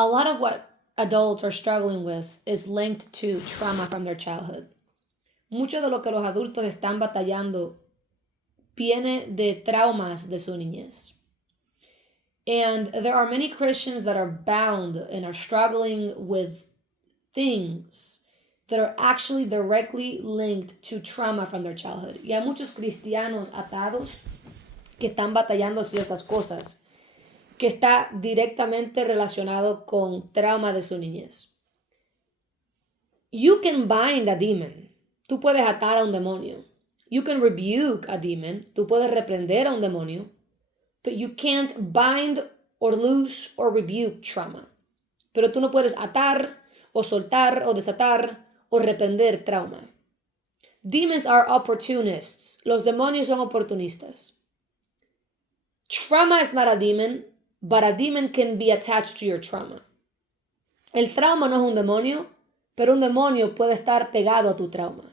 a lot of what adults are struggling with is linked to trauma from their childhood. Mucho de lo que los adultos están batallando viene de traumas de su niñez. And there are many Christians that are bound and are struggling with things that are actually directly linked to trauma from their childhood. Y hay muchos cristianos atados que están batallando ciertas cosas que está directamente relacionado con trauma de su niñez. You can bind a demon. Tú puedes atar a un demonio. You can rebuke a demon. Tú puedes reprender a un demonio. But you can't bind or loose or rebuke trauma. Pero tú no puedes atar o soltar o desatar o reprender trauma. Demons are opportunists. Los demonios son oportunistas. Trauma is not a demon, but a demon can be attached to your trauma. El trauma no es un demonio, pero un demonio puede estar pegado a tu trauma.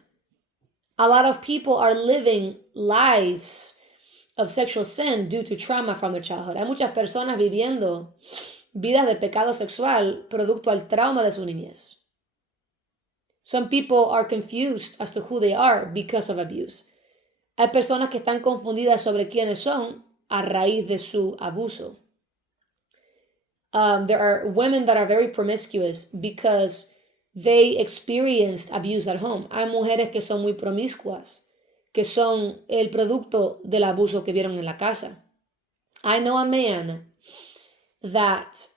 A lot of people are living lives of sexual sin due to trauma from their childhood. Hay muchas personas viviendo vidas de pecado sexual producto al trauma de su niñez. Some people are confused as to who they are because of abuse. Hay personas que están confundidas sobre quiénes son a raíz de su abuso. There are women that are very promiscuous because they experienced abuse at home. Hay mujeres que son muy promiscuas, que son el producto del abuso que vieron en la casa. I know a man that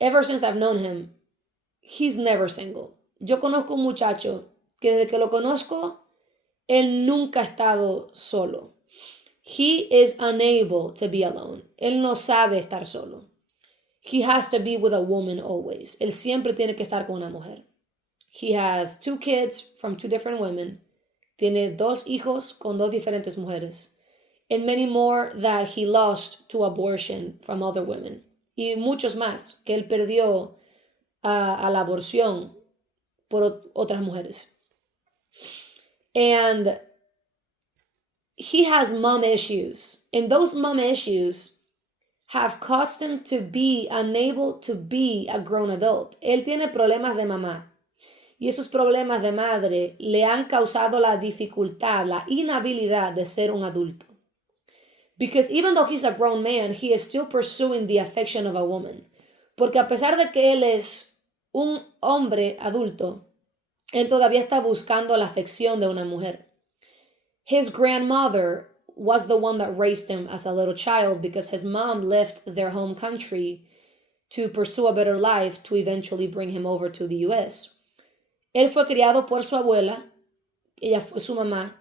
ever since I've known him, he's never single. Yo conozco un muchacho que desde que lo conozco, él nunca ha estado solo. He is unable to be alone. Él no sabe estar solo. He has to be with a woman always. Él siempre tiene que estar con una mujer. He has 2 kids from 2 different women. Tiene 2 hijos con 2 diferentes mujeres. And many more that he lost to abortion from other women. Y muchos más que él perdió a la aborción por otras mujeres. And he has mom issues. And those mom issues have caused him to be unable to be a grown adult. Él tiene problemas de mamá. Y esos problemas de madre le han causado la dificultad, la inhabilidad de ser un adulto. Because even though he's a grown man, he is still pursuing the affection of a woman. Porque a pesar de que él es un hombre adulto, él todavía está buscando la afección de una mujer. His grandmother was the one that raised him as a little child because his mom left their home country to pursue a better life to eventually bring him over to the U.S. Él fue criado por su abuela, ella fue su mamá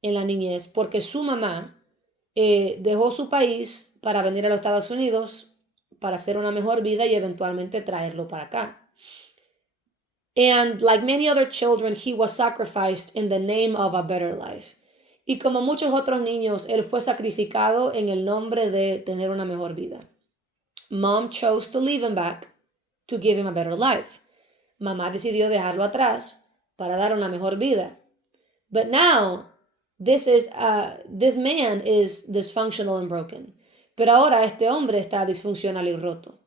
en la niñez, porque su mamá dejó su país para venir a los Estados Unidos para hacer una mejor vida y eventualmente traerlo para acá. And like many other children, he was sacrificed in the name of a better life. Y como muchos otros niños, él fue sacrificado en el nombre de tener una mejor vida. Mom chose to leave him back to give him a better life. Mamá decidió dejarlo atrás para dar una mejor vida. But now, this man is dysfunctional and broken. Pero ahora este hombre está disfuncional y roto.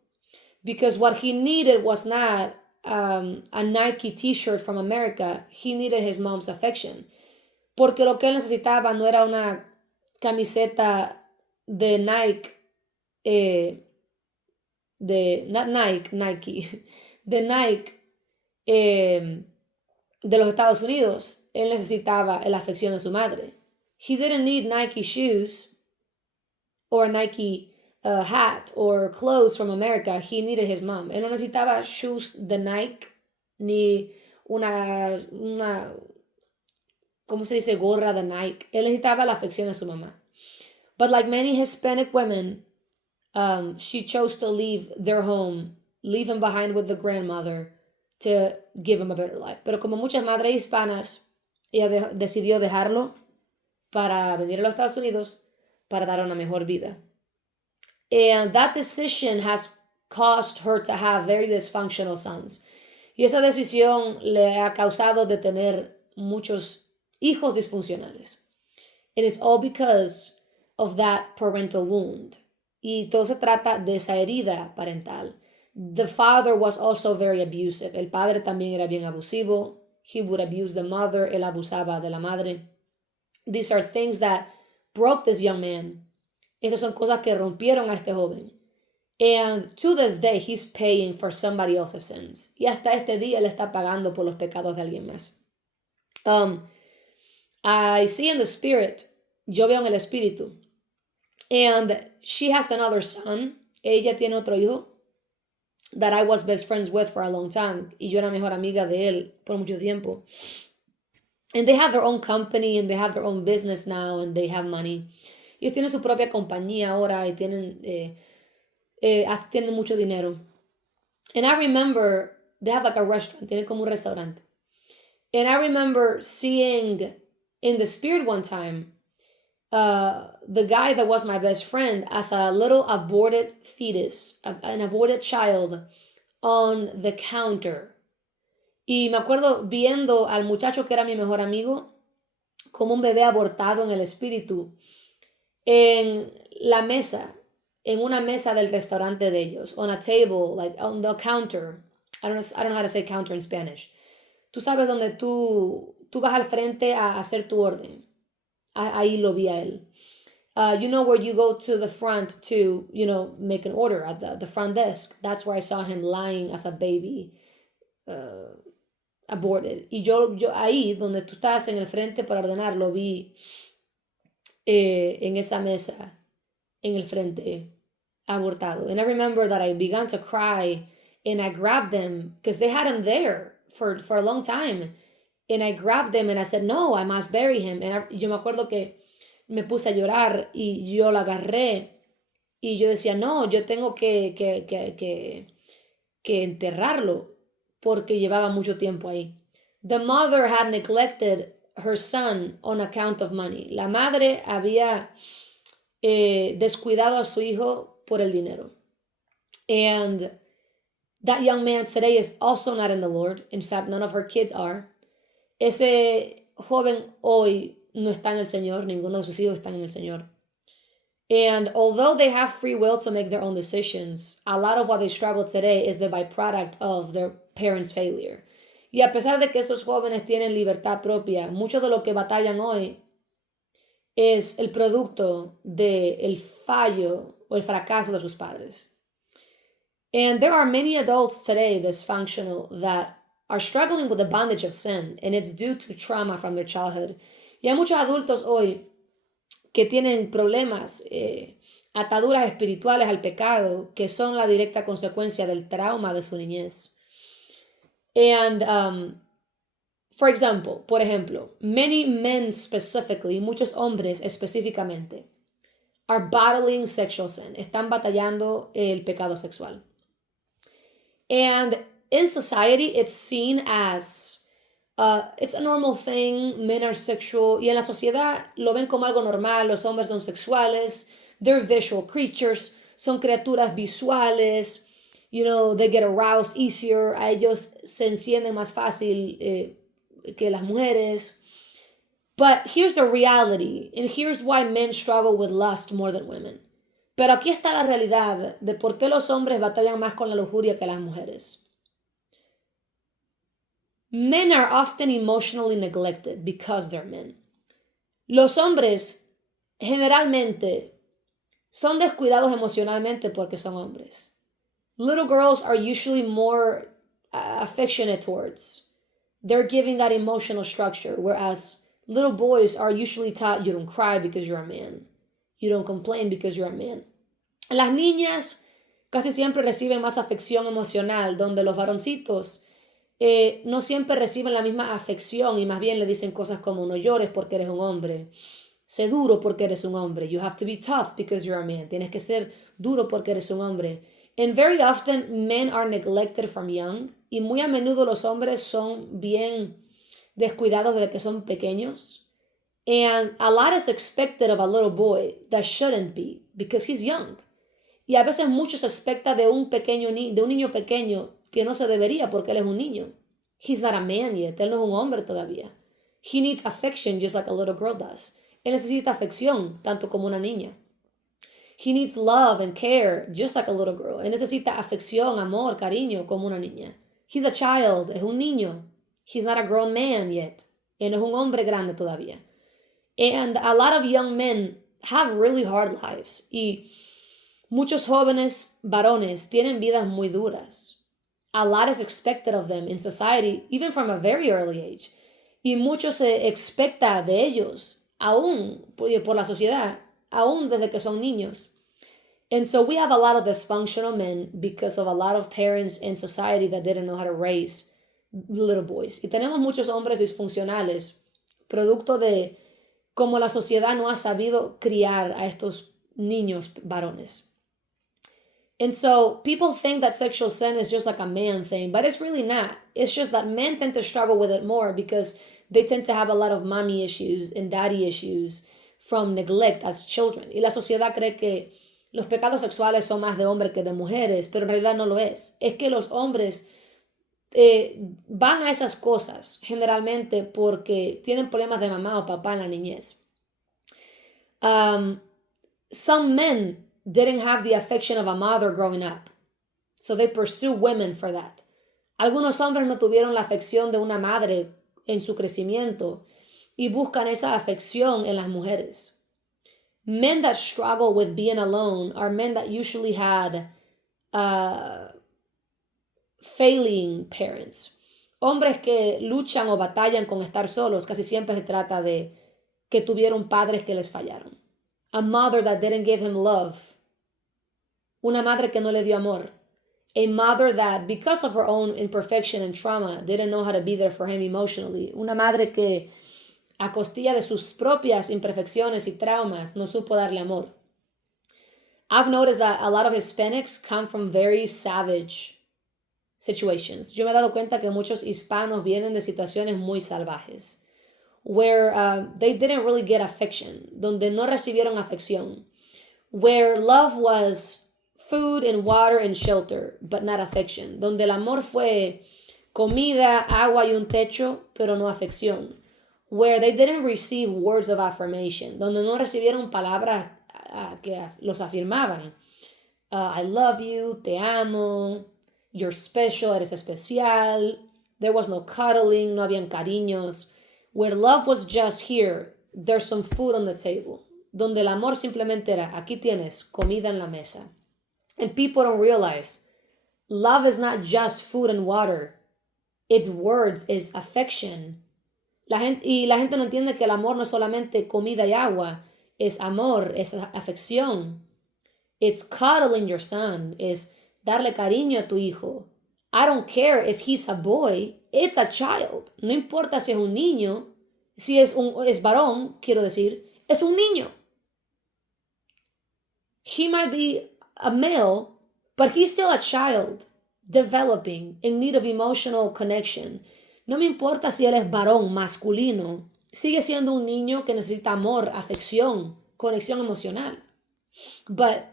Because what he needed was not a Nike t-shirt from America. He needed his mom's affection. Porque lo que él necesitaba no era una camiseta de Nike, de Nike de los Estados Unidos. Él necesitaba la afección de su madre. He didn't need Nike shoes or a Nike hat or clothes from America. He needed his mom. Él no necesitaba shoes de Nike ni una ¿cómo se dice? Gorra de Nike. Él necesitaba la afección de su mamá. But like many Hispanic women, she chose to leave their home, leave him behind with the grandmother to give him a better life. Pero como muchas madres hispanas, ella decidió dejarlo para venir a los Estados Unidos para dar una mejor vida. And that decision has caused her to have very dysfunctional sons. Y esa decisión le ha causado de tener muchos hijos disfuncionales. And it's all because of that parental wound. Y todo se trata de esa herida parental, the father was also very abusive. El padre también era bien abusivo. He would abuse the mother. Él abusaba de la madre. These are things that broke this young man. Estas son cosas que rompieron a este joven. And to this day, he's paying for somebody else's sins. Y hasta este día, él está pagando por los pecados de alguien más. I see in the spirit, yo veo en el espíritu. And she has another son. Ella tiene otro hijo that I was best friends with for a long time. Y yo era mejor amiga de él por mucho tiempo. And they have their own company and they have their own business now and they have money. Ellos tienen su propia compañía ahora y tienen mucho dinero. And I remember they have like a restaurant, tienen como un restaurante. And I remember seeing in the spirit one time the guy that was my best friend as a little aborted fetus, an aborted child on the counter. Y me acuerdo viendo al muchacho que era mi mejor amigo como un bebé abortado en el espíritu en la mesa, en una mesa del restaurante de ellos, on a table, like on the counter. I don't know how to say counter in Spanish. Tú sabes donde tú vas al frente a hacer tu orden. Ahí lo vi a él. You know where you go to the front to, make an order at the front desk. That's where I saw him lying as a baby, aborted. Y yo ahí, donde tú estás en el frente para ordenar, lo vi en esa mesa, en el frente, abortado. And I remember that I began to cry and I grabbed them because they had him there for a long time. And I grabbed him and I said, no, I must bury him. And yo me acuerdo que me puse a llorar y yo la agarré y yo decía, no, yo tengo que enterrarlo porque llevaba mucho tiempo ahí. The mother had neglected her son on account of money. La madre había descuidado a su hijo por el dinero. And that young man today is also not in the Lord. In fact, none of her kids are. Ese joven hoy no está en el Señor, ninguno de sus hijos están en el Señor. And although they have free will to make their own decisions, a lot of what they struggle today is the byproduct of their parents' failure. Y a pesar de que estos jóvenes tienen libertad propia, mucho de lo que batallan hoy es el producto del fallo o el fracaso de sus padres. And there are many adults today dysfunctional that are struggling with the bondage of sin, and it's due to trauma from their childhood. Y hay muchos adultos hoy que tienen problemas, ataduras espirituales al pecado, que son la directa consecuencia del trauma de su niñez. And, por ejemplo, many men specifically, muchos hombres específicamente, are battling sexual sin, están batallando el pecado sexual. And in society, it's seen as it's a normal thing, men are sexual, y en la sociedad lo ven como algo normal, los hombres son sexuales, they're visual creatures, son criaturas visuales, they get aroused easier, a ellos se encienden más fácil que las mujeres. But here's the reality, and here's why men struggle with lust more than women. Pero aquí está la realidad de por qué los hombres batallan más con la lujuria que las mujeres. Men are often emotionally neglected because they're men. Los hombres generalmente son descuidados emocionalmente porque son hombres. Little girls are usually more affectionate towards. They're giving that emotional structure, whereas little boys are usually taught you don't cry because you're a man. You don't complain because you're a man. Las niñas casi siempre reciben más afección emocional, donde los varoncitos no siempre reciben la misma afección y más bien le dicen cosas como no llores porque eres un hombre, sé duro porque eres un hombre, you have to be tough because you're a man, tienes que ser duro porque eres un hombre. And very often men are neglected from young, y muy a menudo los hombres son bien descuidados desde que son pequeños. And a lot is expected of a little boy that shouldn't be because he's young. Y a veces mucho se expecta de un niño pequeño que no se debería porque él es un niño. He's not a man yet. Él no es un hombre todavía. He needs affection just like a little girl does. Él necesita afección tanto como una niña. He needs love and care, just like a little girl. Él necesita afección, amor, cariño, como una niña. He's a child, es un niño. He's not a grown man yet. Él no es un hombre grande todavía. And a lot of young men have really hard lives. Y muchos jóvenes varones tienen vidas muy duras. A lot is expected of them in society, even from a very early age. Y mucho se expecta de ellos, aún por la sociedad, aún desde que son niños. And so we have a lot of dysfunctional men because of a lot of parents in society that didn't know how to raise little boys. Y tenemos muchos hombres disfuncionales, producto de cómo la sociedad no ha sabido criar a estos niños varones. And so people think that sexual sin is just like a man thing, but it's really not. It's just that men tend to struggle with it more because they tend to have a lot of mommy issues and daddy issues from neglect as children. Y la sociedad cree que los pecados sexuales son más de hombres que de mujeres, pero en realidad no lo es. Es que los hombres van a esas cosas generalmente porque tienen problemas de mamá o papá en la niñez. Some men didn't have the affection of a mother growing up, so they pursue women for that. Algunos hombres no tuvieron la afección de una madre en su crecimiento y buscan esa afección en las mujeres. Men that struggle with being alone are men that usually had failing parents. Hombres que luchan o batallan con estar solos, casi siempre se trata de que tuvieron padres que les fallaron. A mother that didn't give him love. Una madre que no le dio amor. A mother that, because of her own imperfection and trauma, didn't know how to be there for him emotionally. Una madre que, a costilla de sus propias imperfecciones y traumas, no supo darle amor. I've noticed that a lot of Hispanics come from very savage situations. Yo me he dado cuenta que muchos hispanos vienen de situaciones muy salvajes, where they didn't really get affection, donde no recibieron afección, where love was food and water and shelter, but not affection, donde el amor fue comida, agua y un techo, pero no afección, where they didn't receive words of affirmation, donde no recibieron palabras que los afirmaban. I love you, te amo, you're special, eres especial. There was no cuddling, no habían cariños. Where love was just here, there's some food on the table. Donde el amor simplemente era, aquí tienes comida en la mesa. And people don't realize, love is not just food and water. It's words, it's affection. La gente no entiende que el amor no es solamente comida y agua. Es amor, es afección. It's cuddling your son, es darle cariño a tu hijo. I don't care if he's a boy, it's a child. No importa si es un niño, si es varón, quiero decir, es un niño. He might be a male, but he's still a child, developing, in need of emotional connection. No me importa si él es varón, masculino, sigue siendo un niño que necesita amor, afección, conexión emocional. But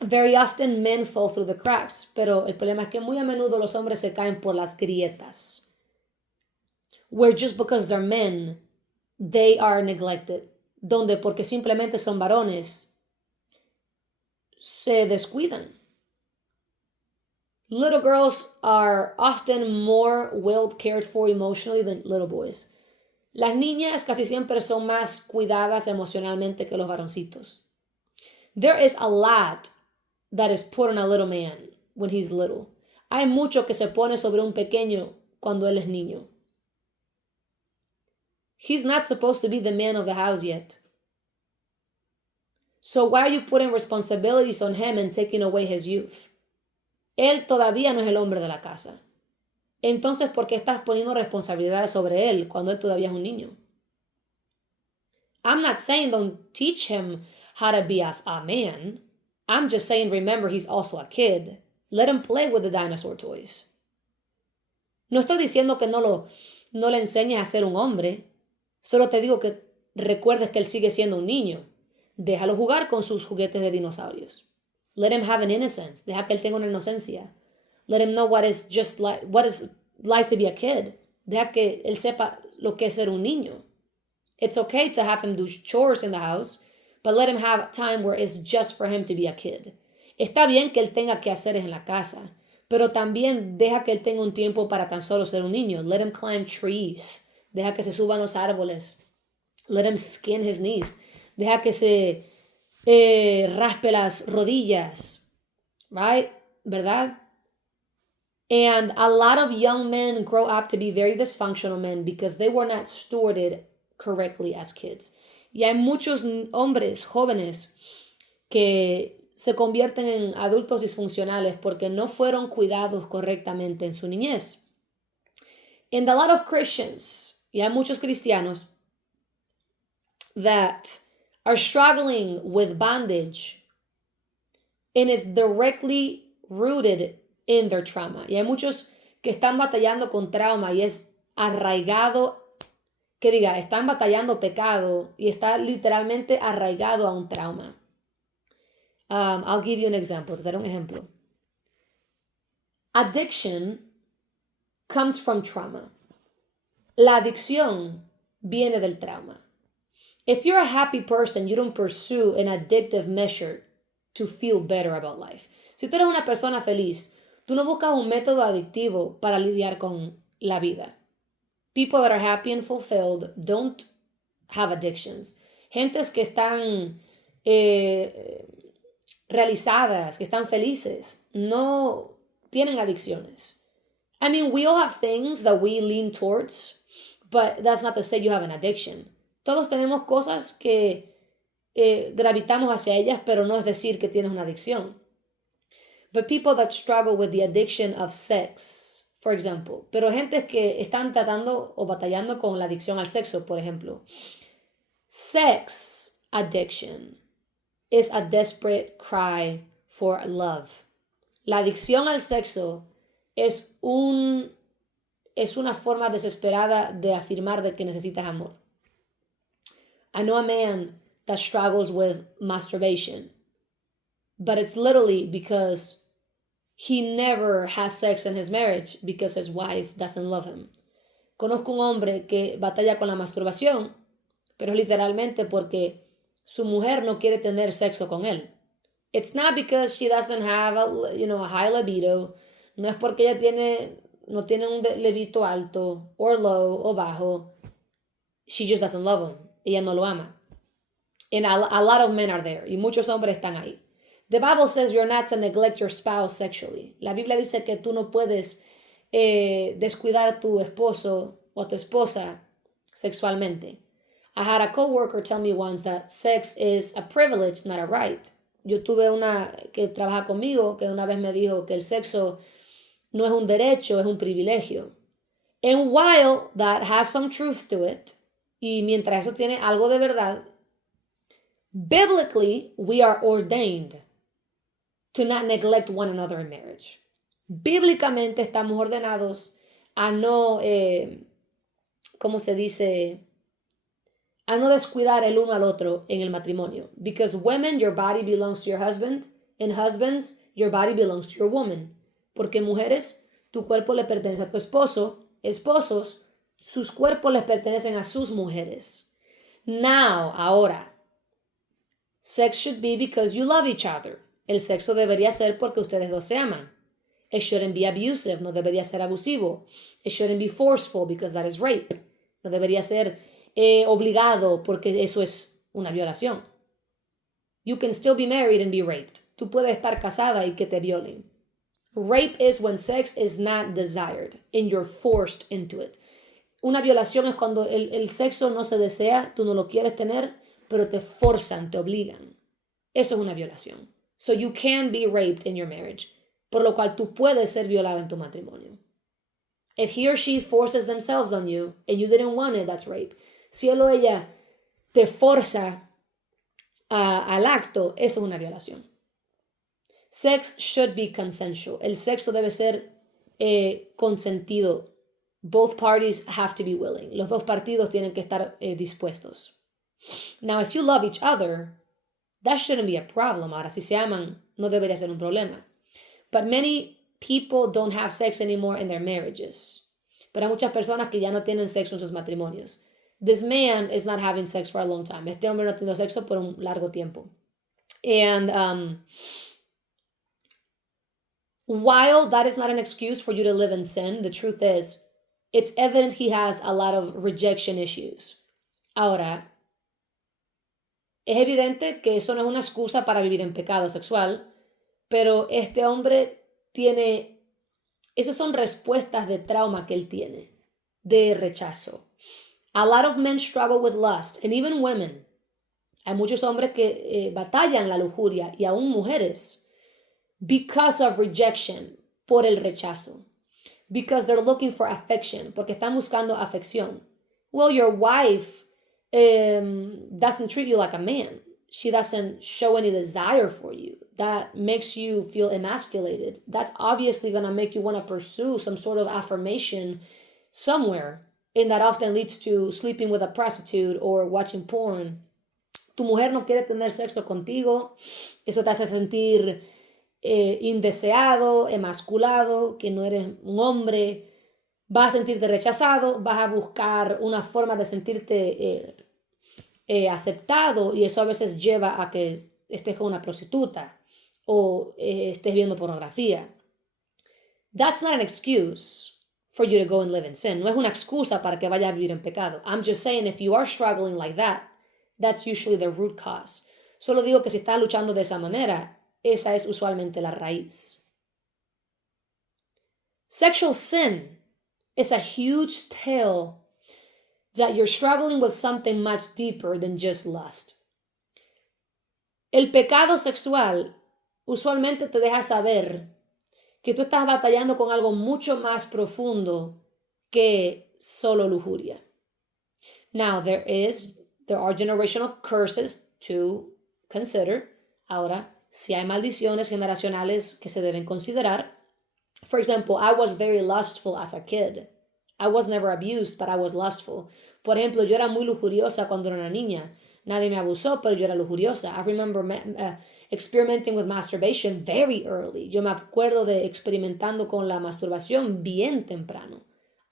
very often men fall through the cracks, pero el problema es que muy a menudo los hombres se caen por las grietas, where just because they're men, they are neglected, donde porque simplemente son varones, se descuidan. Little girls are often more well cared for emotionally than little boys. Las niñas casi siempre son más cuidadas emocionalmente que los varoncitos. There is a lot that is put on a little man when he's little. Hay mucho que se pone sobre un pequeño cuando él es niño. He's not supposed to be the man of the house yet. So why are you putting responsibilities on him and taking away his youth? Él todavía no es el hombre de la casa. Entonces, ¿por qué estás poniendo responsabilidades sobre él cuando él todavía es un niño? I'm not saying don't teach him how to be a man. I'm just saying remember he's also a kid. Let him play with the dinosaur toys. No estoy diciendo que no le enseñes a ser un hombre. Solo te digo que recuerdes que él sigue siendo un niño. Déjalo jugar con sus juguetes de dinosaurios. Let him have an innocence. Deja que él tenga una inocencia. Let him know what is like to be a kid. Deja que él sepa lo que es ser un niño. It's okay to have him do chores in the house, but let him have time where it's just for him to be a kid. Está bien que él tenga quehaceres en la casa, pero también deja que él tenga un tiempo para tan solo ser un niño. Let him climb trees. Deja que se suban los árboles. Let him skin his knees. Deja que se raspe las rodillas. Right? ¿Verdad? And a lot of young men grow up to be very dysfunctional men because they were not stewarded correctly as kids. Y hay muchos hombres jóvenes que se convierten en adultos disfuncionales porque no fueron cuidados correctamente en su niñez. And a lot of Christians, y hay muchos cristianos, that are struggling with bondage and it's directly rooted in their trauma. Y hay muchos que están batallando con trauma y es arraigado, están batallando pecado y está literalmente arraigado a un trauma. I'll give you an example. Te daré un ejemplo. Addiction comes from trauma. La adicción viene del trauma. If you're a happy person, you don't pursue an addictive measure to feel better about life. Si tú eres una persona feliz, tú no buscas un método adictivo para lidiar con la vida. People that are happy and fulfilled don't have addictions. Gentes que están realizadas, que están felices, no tienen adicciones. I mean, we all have things that we lean towards, but that's not to say you have an addiction. Todos tenemos cosas que gravitamos hacia ellas, pero no es decir que tienes una adicción. But people that struggle with the addiction of sex, for example, pero gente que están tratando o batallando con la adicción al sexo, por ejemplo. Sex addiction is a desperate cry for love. La adicción al sexo es una forma desesperada de afirmar de que necesitas amor. I know a man that struggles with masturbation, but it's literally because he never has sex in his marriage because his wife doesn't love him. Conozco un hombre que batalla con la masturbación, pero literalmente porque su mujer no quiere tener sexo con él. It's not because she doesn't have a high libido. No es porque ella no tiene un libido alto, or low, o bajo. She just doesn't love him. Ella no lo ama. And a lot of men are there. Y muchos hombres están ahí. The Bible says you're not to neglect your spouse sexually. La Biblia dice que tú no puedes descuidar a tu esposo o tu esposa sexualmente. I had a coworker tell me once that sex is a privilege, not a right. Yo tuve una que trabaja conmigo que una vez me dijo que el sexo no es un derecho, es un privilegio. And while that has some truth to it, y mientras eso tiene algo de verdad, biblically we are ordained to not neglect one another in marriage. Bíblicamente estamos ordenados a no, ¿cómo se dice? A no descuidar el uno al otro en el matrimonio. Because women, your body belongs to your husband, and husbands, your body belongs to your woman. Porque mujeres, tu cuerpo le pertenece a tu esposo, esposos, sus cuerpos les pertenecen a sus mujeres. Now, ahora, sex should be because you love each other. El sexo debería ser porque ustedes dos se aman. It shouldn't be abusive, no debería ser abusivo. It shouldn't be forceful because that is rape. No debería ser obligado porque eso es una violación. You can still be married and be raped. Tú puedes estar casada y que te violen. Rape is when sex is not desired and you're forced into it. Una violación es cuando el sexo no se desea, tú no lo quieres tener, pero te forzan, te obligan. Eso es una violación. So you can be raped in your marriage, por lo cual tú puedes ser violada en tu matrimonio. If he or she forces themselves on you and you didn't want it, that's rape. Si él o ella te forza al acto, eso es una violación. Sex should be consensual. El sexo debe ser consentido. Both parties have to be willing. Los dos partidos tienen que estar dispuestos. Now, if you love each other, that shouldn't be a problem. Ahora, si se aman, no debería ser un problema. But many people don't have sex anymore in their marriages. Pero hay muchas personas que ya no tienen sexo en sus matrimonios. this man is not having sex for a long time. Este hombre no ha tenido sexo por un largo tiempo. And while that is not an excuse for you to live in sin, the truth is, it's evident he has a lot of rejection issues. Ahora, es evidente que eso no es una excusa para vivir en pecado sexual, pero este hombre tiene, esas son respuestas de trauma que él tiene, de rechazo. A lot of men struggle with lust, and even women. Hay muchos hombres que batallan la lujuria, y aún mujeres, because of rejection, por el rechazo. Because they're looking for affection, porque están buscando afección. Well, your wife doesn't treat you like a man. She doesn't show any desire for you. That makes you feel emasculated. That's obviously going to make you want to pursue some sort of affirmation somewhere. And that often leads to sleeping with a prostitute or watching porn. Tu mujer no quiere tener sexo contigo. Eso te hace sentir indeseado, emasculado, que no eres un hombre. Vas a sentirte rechazado. Vas a buscar una forma de sentirte aceptado, y eso a veces lleva a que estés con una prostituta o estés viendo pornografía. That's not an excuse for you to go and live in sin. No es una excusa para que vayas a vivir en pecado. I'm just saying, if you are struggling like that, that's usually the root cause. Solo digo que si estás luchando de esa manera, esa es usualmente la raíz. Sexual sin is a huge tale that you're struggling with something much deeper than just lust. El pecado sexual usualmente te deja saber que tú estás batallando con algo mucho más profundo que solo lujuria. Now, there are generational curses to consider. Ahora, si hay maldiciones generacionales que se deben considerar. For example, I was very lustful as a kid. I was never abused, but I was lustful. Por ejemplo, yo era muy lujuriosa cuando era una niña. Nadie me abusó, pero yo era lujuriosa. I remember experimenting with masturbation very early. Yo me acuerdo de experimentando con la masturbación bien temprano.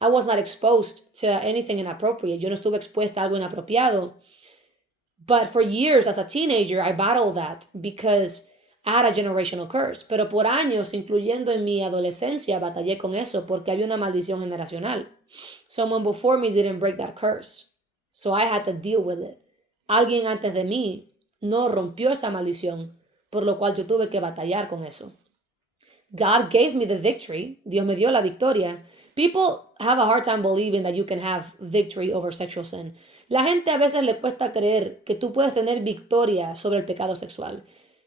I was not exposed to anything inappropriate. Yo no estuve expuesta a algo inapropiado. But for years as a teenager, I battled that because I had a generational curse. Pero por años, incluyendo en mi adolescencia, batallé con eso porque había una maldición generacional. Someone before me didn't break that curse. So I had to deal with it. Alguien antes de mí no rompió esa maldición, por lo cual yo tuve que batallar con eso. God gave me the victory. Dios me dio la victoria. People have a hard time believing that you can have victory over sexual sin. La gente a veces le cuesta creer que tú puedes tener victoria sobre el pecado sexual.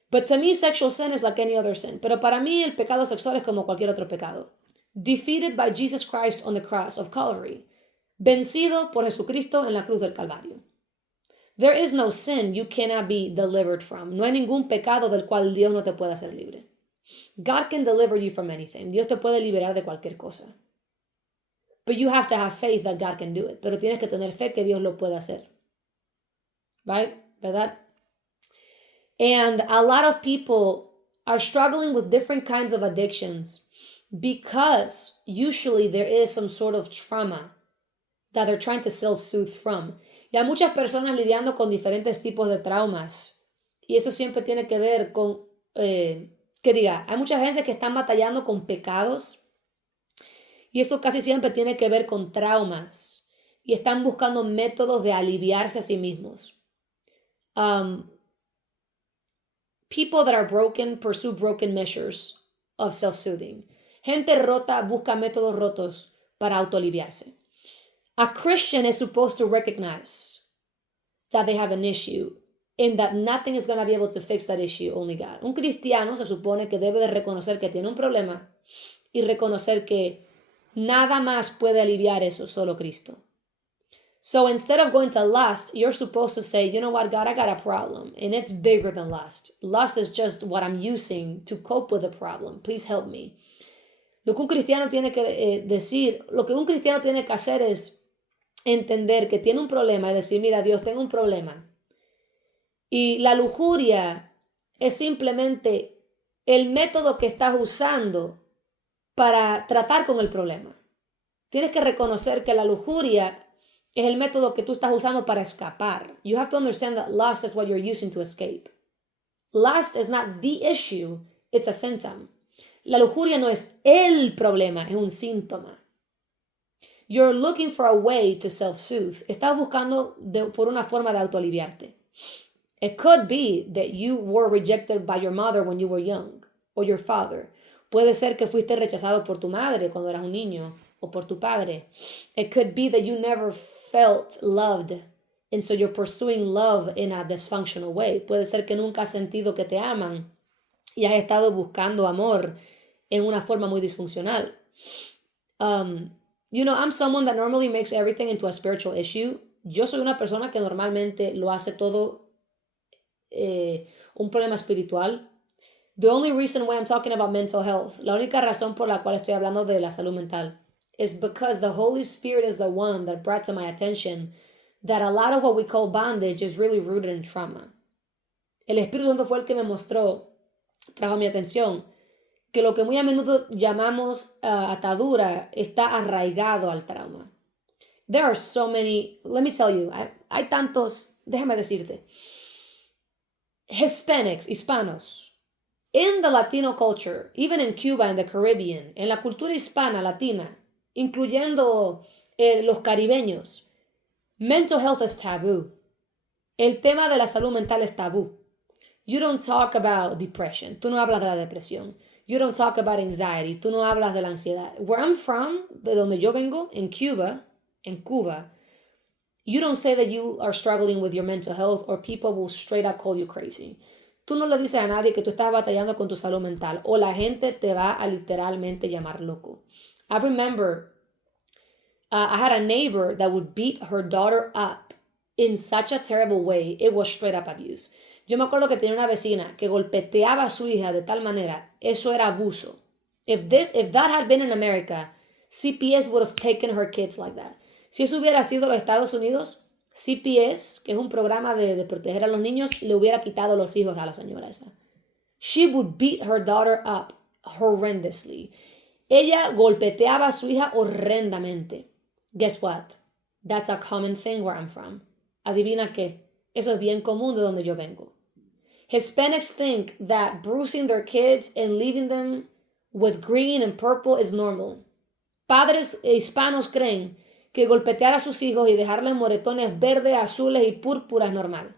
But to me, sexual sin is like any other sin. Pero para mí, el pecado sexual es como cualquier otro pecado. Defeated by Jesus Christ on the cross of Calvary. Vencido por Jesucristo en la cruz del Calvario. There is no sin you cannot be delivered from. No hay ningún pecado del cual Dios no te pueda hacer libre. God can deliver you from anything. Dios te puede liberar de cualquier cosa. But you have to have faith that God can do it. Pero tienes que tener fe que Dios lo puede hacer. Right? ¿Verdad? And a lot of people are struggling with different kinds of addictions because usually there is some sort of trauma that they're trying to self-soothe from. Y hay muchas personas lidiando con diferentes tipos de traumas. Y eso siempre tiene que ver con, hay mucha gente que están batallando con pecados. Y eso casi siempre tiene que ver con traumas. Y están buscando métodos de aliviarse a sí mismos. People that are broken pursue broken measures of self-soothing. Gente rota busca métodos rotos para autoaliviarse. A Christian is supposed to recognize that they have an issue and that nothing is going to be able to fix that issue, only God. Un cristiano se supone que debe de reconocer que tiene un problema y reconocer que nada más puede aliviar eso, solo Cristo. So instead of going to lust, you're supposed to say, you know what, God, I got a problem, and it's bigger than lust. Lust is just what I'm using to cope with the problem. Please help me. Lo que un cristiano tiene que lo que un cristiano tiene que hacer es entender que tiene un problema y decir, mira, Dios, tengo un problema. Y la lujuria es simplemente el método que estás usando para tratar con el problema. Tienes que reconocer que la lujuria es el método que tú estás usando para escapar. You have to understand that lust is what you're using to escape. Lust is not the issue, it's a symptom. La lujuria no es el problema, es un síntoma. You're looking for a way to self-soothe. Estás buscando por una forma de autoaliviarte. It could be that you were rejected by your mother when you were young, or your father. Puede ser que fuiste rechazado por tu madre cuando eras un niño, o por tu padre. It could be that you never felt loved, and so you're pursuing love in a dysfunctional way. Puede ser que nunca has sentido que te aman y has estado buscando amor en una forma muy disfuncional. I'm someone that normally makes everything into a spiritual issue. Yo soy una persona que normalmente lo hace todo un problema espiritual. The only reason why I'm talking about mental health, la única razón por la cual estoy hablando de la salud mental, is because the Holy Spirit is the one that brought to my attention that a lot of what we call bondage is really rooted in trauma. El Espíritu Santo fue el que me mostró, trajo mi atención, que lo que muy a menudo llamamos atadura está arraigado al trauma. There are so many, let me tell you, hay tantos, déjame decirte, Hispanics, hispanos, in the Latino culture, even in Cuba and the Caribbean, en la cultura hispana, latina, incluyendo los caribeños, mental health is taboo. El tema de la salud mental es tabú. You don't talk about depression. Tú no hablas de la depresión. You don't talk about anxiety. Tú no hablas de la ansiedad. Where I'm from, de donde yo vengo, en Cuba, you don't say that you are struggling with your mental health or people will straight up call you crazy. Tú no le dices a nadie que tú estás batallando con tu salud mental o la gente te va a literalmente llamar loco. I remember I had a neighbor that would beat her daughter up in such a terrible way. It was straight up abuse. Yo me acuerdo que tenía una vecina que golpeteaba a su hija de tal manera. Eso era abuso. If that had been in America, CPS would have taken her kids like that. Si eso hubiera sido los Estados Unidos, CPS, que es un programa de proteger a los niños, le hubiera quitado los hijos a la señora esa. She would beat her daughter up horrendously. Ella golpeteaba a su hija horrendamente. Guess what? That's a common thing where I'm from. Adivina qué. Eso es bien común de donde yo vengo. Hispanics think that bruising their kids and leaving them with green and purple is normal. Padres hispanos creen que golpetear a sus hijos y dejarles moretones verdes, azules y púrpuras es normal.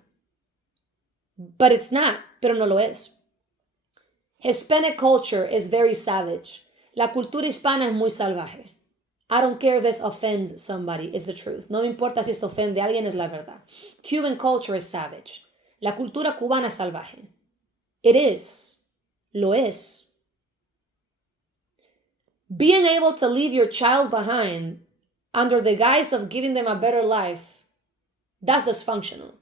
But it's not, pero no lo es. Hispanic culture is very savage. La cultura hispana es muy salvaje. I don't care if this offends somebody, it's the truth. No me importa si esto ofende a alguien, es la verdad. Cuban culture is savage. La cultura cubana es salvaje. It is. Lo es. Being able to leave your child behind under the guise of giving them a better life, that's dysfunctional.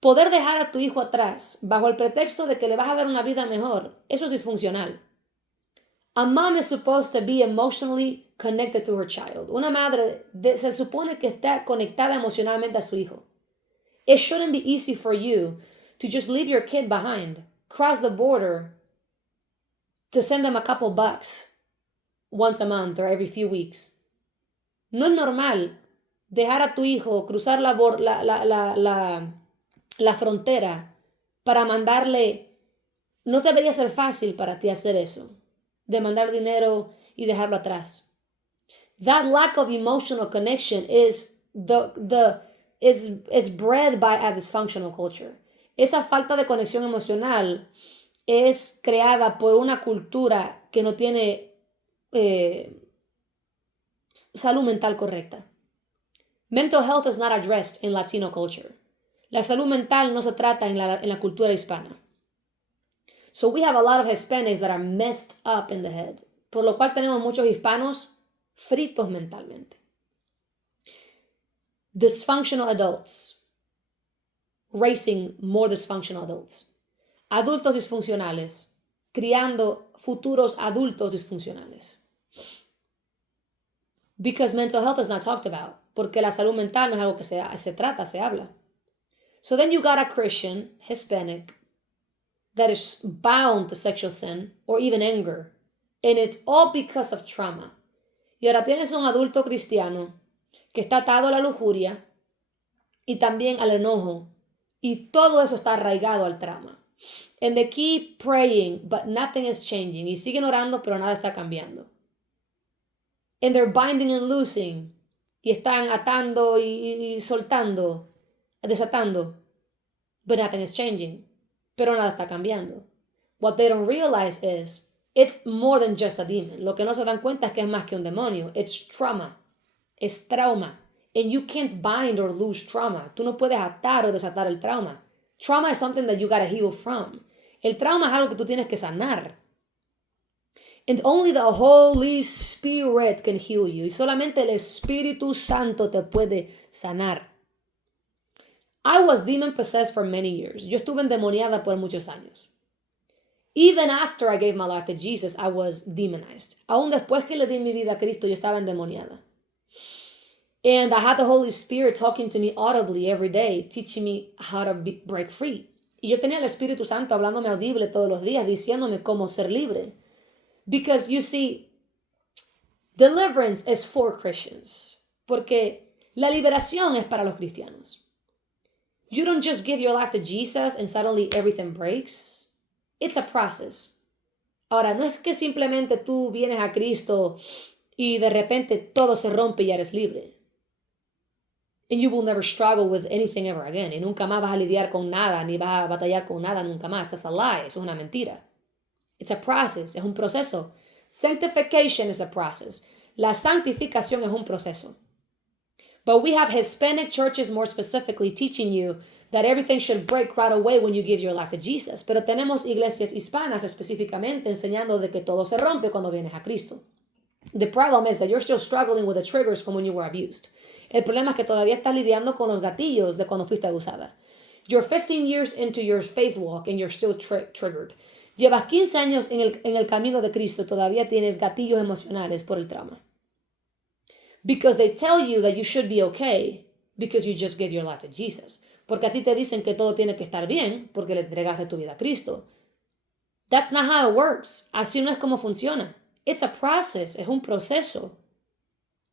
Poder dejar a tu hijo atrás bajo el pretexto de que le vas a dar una vida mejor, eso es disfuncional. A mom is supposed to be emotionally connected to her child. Una madre se supone que está conectada emocionalmente a su hijo. It shouldn't be easy for you to just leave your kid behind, cross the border to send them a couple bucks once a month or every few weeks. No es normal dejar a tu hijo cruzar la frontera para mandarle. No debería ser fácil para ti hacer eso, de mandar dinero y dejarlo atrás. That lack of emotional connection is bred by a dysfunctional culture. Esa falta de conexión emocional es creada por una cultura que no tiene salud mental correcta. Mental health is not addressed in Latino culture. La salud mental no se trata en la cultura hispana. So we have a lot of Hispanics that are messed up in the head, por lo cual tenemos muchos hispanos fritos mentalmente. Dysfunctional adults raising more dysfunctional adults. Adultos disfuncionales criando futuros adultos disfuncionales. Because mental health is not talked about. Porque la salud mental no es algo que se trata, se habla. So then you got a Christian, Hispanic, that is bound to sexual sin or even anger. And it's all because of trauma. Y ahora tienes un adulto cristiano que está atado a la lujuria y también al enojo. Y todo eso está arraigado al trauma. And they keep praying, but nothing is changing. Y siguen orando, pero nada está cambiando. And they're binding and loosing. Y están atando y soltando, desatando. But nothing is changing. Pero nada está cambiando. What they don't realize is, it's more than just a demon. Lo que no se dan cuenta es que es más que un demonio. It's trauma. Es trauma. And you can't bind or loose trauma. Tú no puedes atar o desatar el trauma. Trauma is something that you gotta heal from. El trauma es algo que tú tienes que sanar. And only the Holy Spirit can heal you. Y solamente el Espíritu Santo te puede sanar. I was demon possessed for many years. Yo estuve endemoniada por muchos años. Even after I gave my life to Jesus, I was demonized. Aún después que le di mi vida a Cristo, yo estaba endemoniada. And I had the Holy Spirit talking to me audibly every day, teaching me how to break free. Y yo tenía el Espíritu Santo hablándome audible todos los días, diciéndome cómo ser libre. Because you see, deliverance is for Christians. Porque la liberación es para los cristianos. You don't just give your life to Jesus and suddenly everything breaks. It's a process. Ahora, no es que simplemente tú vienes a Cristo y de repente todo se rompe y ya eres libre. And you will never struggle with anything ever again. Y nunca más vas a lidiar con nada, ni vas a batallar con nada nunca más. That's a lie. Eso es una mentira. It's a process. Es un proceso. Sanctification is a process. La santificación es un proceso. But we have Hispanic churches more specifically teaching you that everything should break right away when you give your life to Jesus. Pero tenemos iglesias hispanas específicamente enseñando de que todo se rompe cuando vienes a Cristo. The problem is that you're still struggling with the triggers from when you were abused. El problema es que todavía estás lidiando con los gatillos de cuando fuiste abusada. You're 15 years into your faith walk and you're still triggered. Llevas 15 años en el camino de Cristo, todavía tienes gatillos emocionales por el trauma. Because they tell you that you should be okay because you just gave your life to Jesus. Porque a ti te dicen que todo tiene que estar bien porque le entregaste tu vida a Cristo. That's not how it works. Así no es como funciona. It's a process. Es un proceso.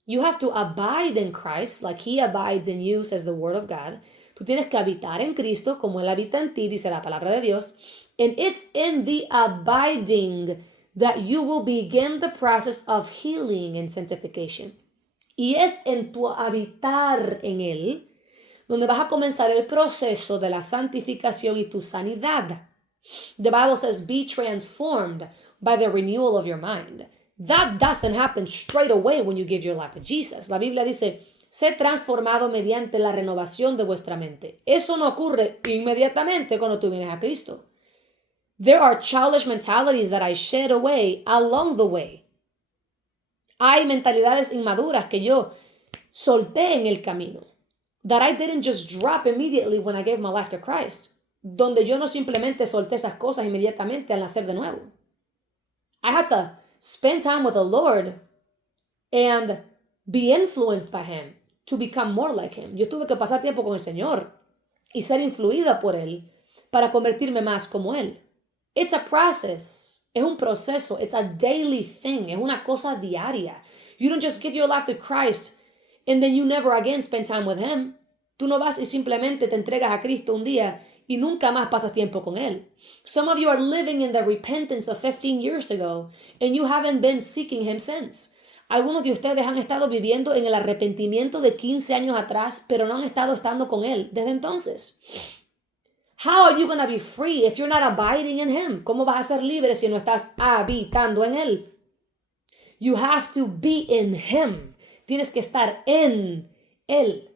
You have to abide in Christ like He abides in you, says the Word of God. Tú tienes que habitar en Cristo como Él habita en ti, dice la palabra de Dios. And it's in the abiding that you will begin the process of healing and sanctification. Y es en tu habitar en Él donde vas a comenzar el proceso de la santificación y tu sanidad. The Bible says, be transformed by the renewal of your mind. That doesn't happen straight away when you give your life to Jesus. La Biblia dice, sé transformado mediante la renovación de vuestra mente. Eso no ocurre inmediatamente cuando tú vienes a Cristo. There are childish mentalities that I shed away along the way. Hay mentalidades inmaduras que yo solté en el camino. That I didn't just drop immediately when I gave my life to Christ. Donde yo no simplemente solté esas cosas inmediatamente al nacer de nuevo. I had to spend time with the Lord and be influenced by Him to become more like Him. Yo tuve que pasar tiempo con el Señor y ser influida por Él para convertirme más como Él. It's a process. Es un proceso. It's a daily thing. Es una cosa diaria. You don't just give your life to Christ and then you never again spend time with Him. Tú no vas y simplemente te entregas a Cristo un día y nunca más pasas tiempo con Él. Some of you are living in the repentance of 15 years ago and you haven't been seeking Him since. Algunos de ustedes han estado viviendo en el arrepentimiento de 15 años atrás, pero no han estando con Él desde entonces. How are you going to be free if you're not abiding in Him? ¿Cómo vas a ser libre si no estás habitando en Él? You have to be in Him. Tienes que estar en Él.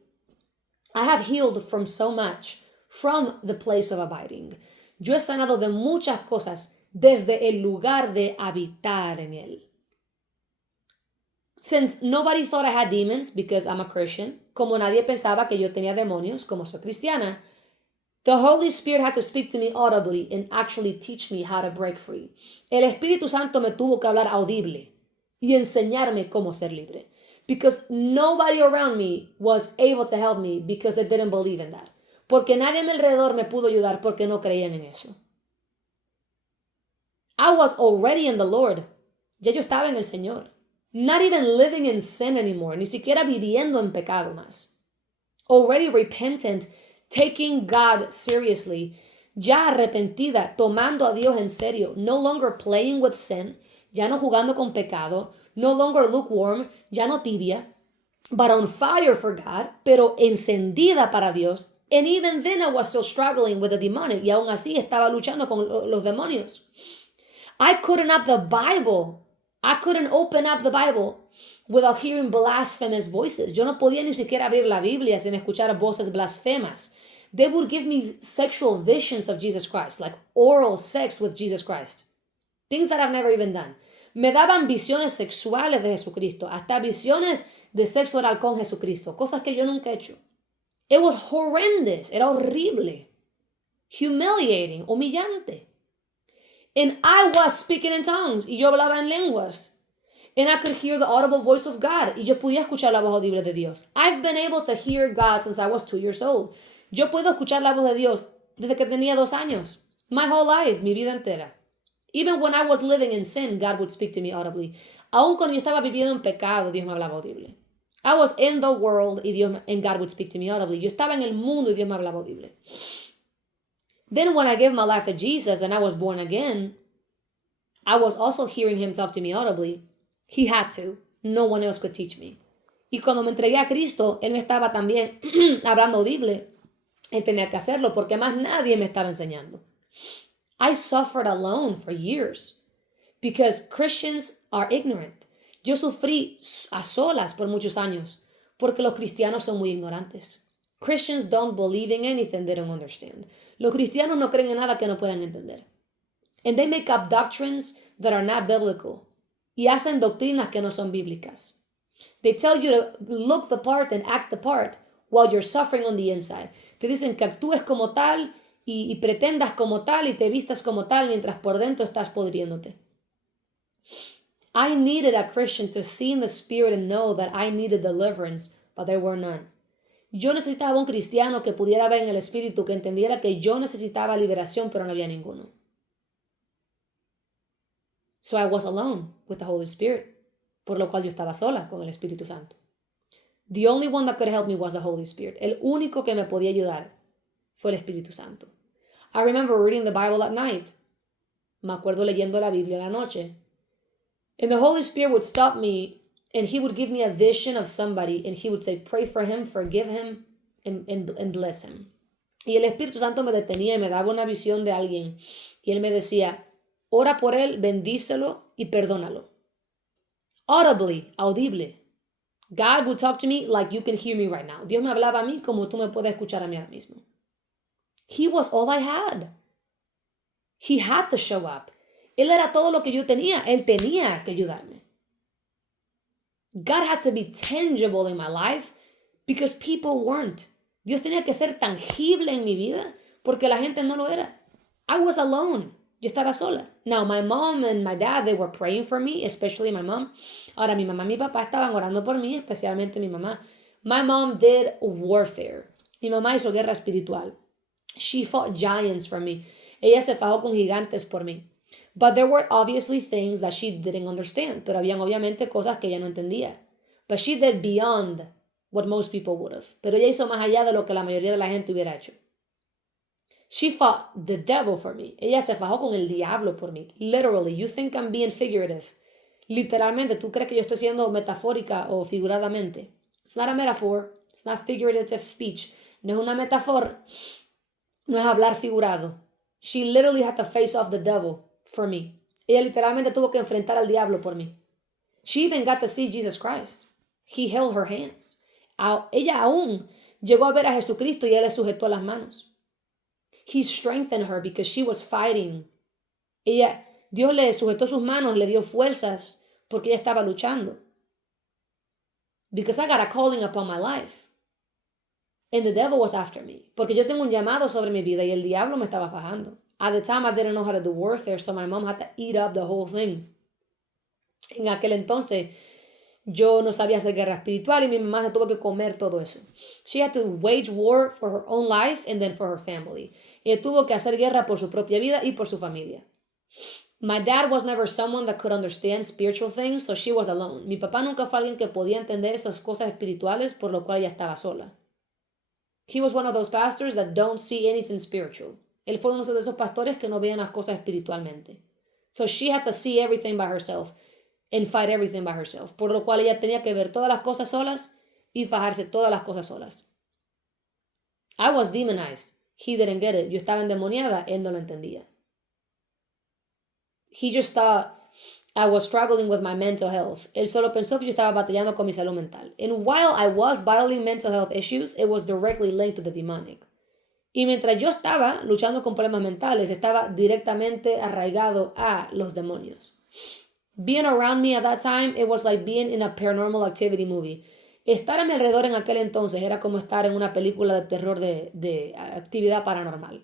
I have healed from so much from the place of abiding. Yo he sanado de muchas cosas desde el lugar de habitar en Él. Since nobody thought I had demons because I'm a Christian, como nadie pensaba que yo tenía demonios como soy cristiana, the Holy Spirit had to speak to me audibly and actually teach me how to break free. El Espíritu Santo me tuvo que hablar audible y enseñarme cómo ser libre. Because nobody around me was able to help me because they didn't believe in that. Porque nadie a mi alrededor me pudo ayudar porque no creían en eso. I was already in the Lord. Ya yo estaba en el Señor. Not even living in sin anymore, ni siquiera viviendo en pecado más. Already repentant, taking God seriously, ya arrepentida, tomando a Dios en serio, no longer playing with sin, ya no jugando con pecado, no longer lukewarm, ya no tibia, but on fire for God, pero encendida para Dios. And even then I was still struggling with the demonic, y aún así estaba luchando con los demonios. I couldn't open up the Bible without hearing blasphemous voices. Yo no podía ni siquiera abrir la Biblia sin escuchar voces blasfemas. They would give me sexual visions of Jesus Christ, like oral sex with Jesus Christ. Things that I've never even done. Me daban visiones sexuales de Jesucristo, hasta visiones de sexo oral con Jesucristo, cosas que yo nunca he hecho. It was horrendous, era horrible, humiliating, humillante. And I was speaking in tongues, y yo hablaba en lenguas. And I could hear the audible voice of God, y yo podía escuchar la voz audible de Dios. I've been able to hear God since I was 2 years old. Yo puedo escuchar la voz de Dios desde que tenía 2 años. My whole life, mi vida entera. Even when I was living in sin, God would speak to me audibly. Aun cuando yo estaba viviendo en pecado, Dios me hablaba audible. I was in the world and God would speak to me audibly. Yo estaba en el mundo y Dios me hablaba audible. Then when I gave my life to Jesus and I was born again, I was also hearing him talk to me audibly. He had to. No one else could teach me. Y cuando me entregué a Cristo, Él me estaba también hablando audible. Él tenía que hacerlo porque más nadie me estaba enseñando. I suffered alone for years because Christians are ignorant. Yo sufrí a solas por muchos años porque los cristianos son muy ignorantes. Christians don't believe in anything they don't understand. Los cristianos no creen en nada que no puedan entender. And they make up doctrines that are not biblical. Y hacen doctrinas que no son bíblicas. They tell you to look the part and act the part while you're suffering on the inside. Te dicen que actúes como tal y pretendas como tal y te vistas como tal mientras por dentro estás podriéndote. I needed a Christian to see in the spirit and know that I needed deliverance, but there were none. Yo necesitaba un cristiano que pudiera ver en el espíritu, que entendiera que yo necesitaba liberación, pero no había ninguno. So I was alone with the Holy Spirit, por lo cual yo estaba sola con el Espíritu Santo. The only one that could help me was the Holy Spirit. El único que me podía ayudar fue el Espíritu Santo. I remember reading the Bible at night. Me acuerdo leyendo la Biblia en la noche. And the Holy Spirit would stop me and he would give me a vision of somebody and he would say, pray for him, forgive him, and bless him. Y el Espíritu Santo me detenía y me daba una visión de alguien. Y él me decía, ora por él, bendícelo y perdónalo. Audibly, audible. God would talk to me like you can hear me right now. Dios me hablaba a mí como tú me puedes escuchar a mí ahora mismo. He was all I had. He had to show up. Él era todo lo que yo tenía. Él tenía que ayudarme. God had to be tangible in my life because people weren't. Dios tenía que ser tangible en mi vida porque la gente no lo era. I was alone. Yo estaba sola. Now, my mom and my dad, they were praying for me, especially my mom. Ahora, mi mamá y mi papá estaban orando por mí, especialmente mi mamá. My mom did warfare. Mi mamá hizo guerra espiritual. She fought giants for me. Ella se fajó con gigantes por mí. But there were obviously things that she didn't understand. Pero habían obviamente cosas que ella no entendía. But she did beyond what most people would have. Pero ella hizo más allá de lo que la mayoría de la gente hubiera hecho. She fought the devil for me. Ella se fajó con el diablo por mí. Literally, you think I'm being figurative. Literalmente, tú crees que yo estoy siendo metafórica o figuradamente. It's not a metaphor. It's not figurative speech. No es una metáfora. No es hablar figurado. She literally had to face off the devil for me. Ella literalmente tuvo que enfrentar al diablo por mí. She even got to see Jesus Christ. He held her hands. Ella aún llegó a ver a Jesucristo y él le sujetó las manos. He strengthened her because she was fighting. Dios le sujetó sus manos, le dio fuerzas porque ella estaba luchando. Because I got a calling upon my life. And the devil was after me. Porque yo tengo un llamado sobre mi vida y el diablo me estaba fajando. At the time I didn't know how to do warfare, so my mom had to eat up the whole thing. En aquel entonces yo no sabía hacer guerra espiritual y mi mamá se tuvo que comer todo eso. She had to wage war for her own life and then for her family. Ella tuvo que hacer guerra por su propia vida y por su familia. My dad was never someone that could understand spiritual things, so she was alone. Mi papá nunca fue alguien que podía entender esas cosas espirituales, por lo cual ella estaba sola. He was one of those pastors that don't see anything spiritual. Él fue uno de esos pastores que no veían las cosas espiritualmente. So she had to see everything by herself and fight everything by herself. Por lo cual ella tenía que ver todas las cosas solas y fajarse todas las cosas solas. I was demonized. He didn't get it. Yo estaba endemoniada, él no lo entendía. He just thought I was struggling with my mental health. Él solo pensó que yo estaba batallando con mi salud mental. And while I was battling mental health issues, it was directly linked to the demonic. Y mientras yo estaba luchando con problemas mentales, estaba directamente arraigado a los demonios. Being around me at that time, it was like being in a paranormal activity movie. Estar a mi alrededor en aquel entonces era como estar en una película de terror de actividad paranormal.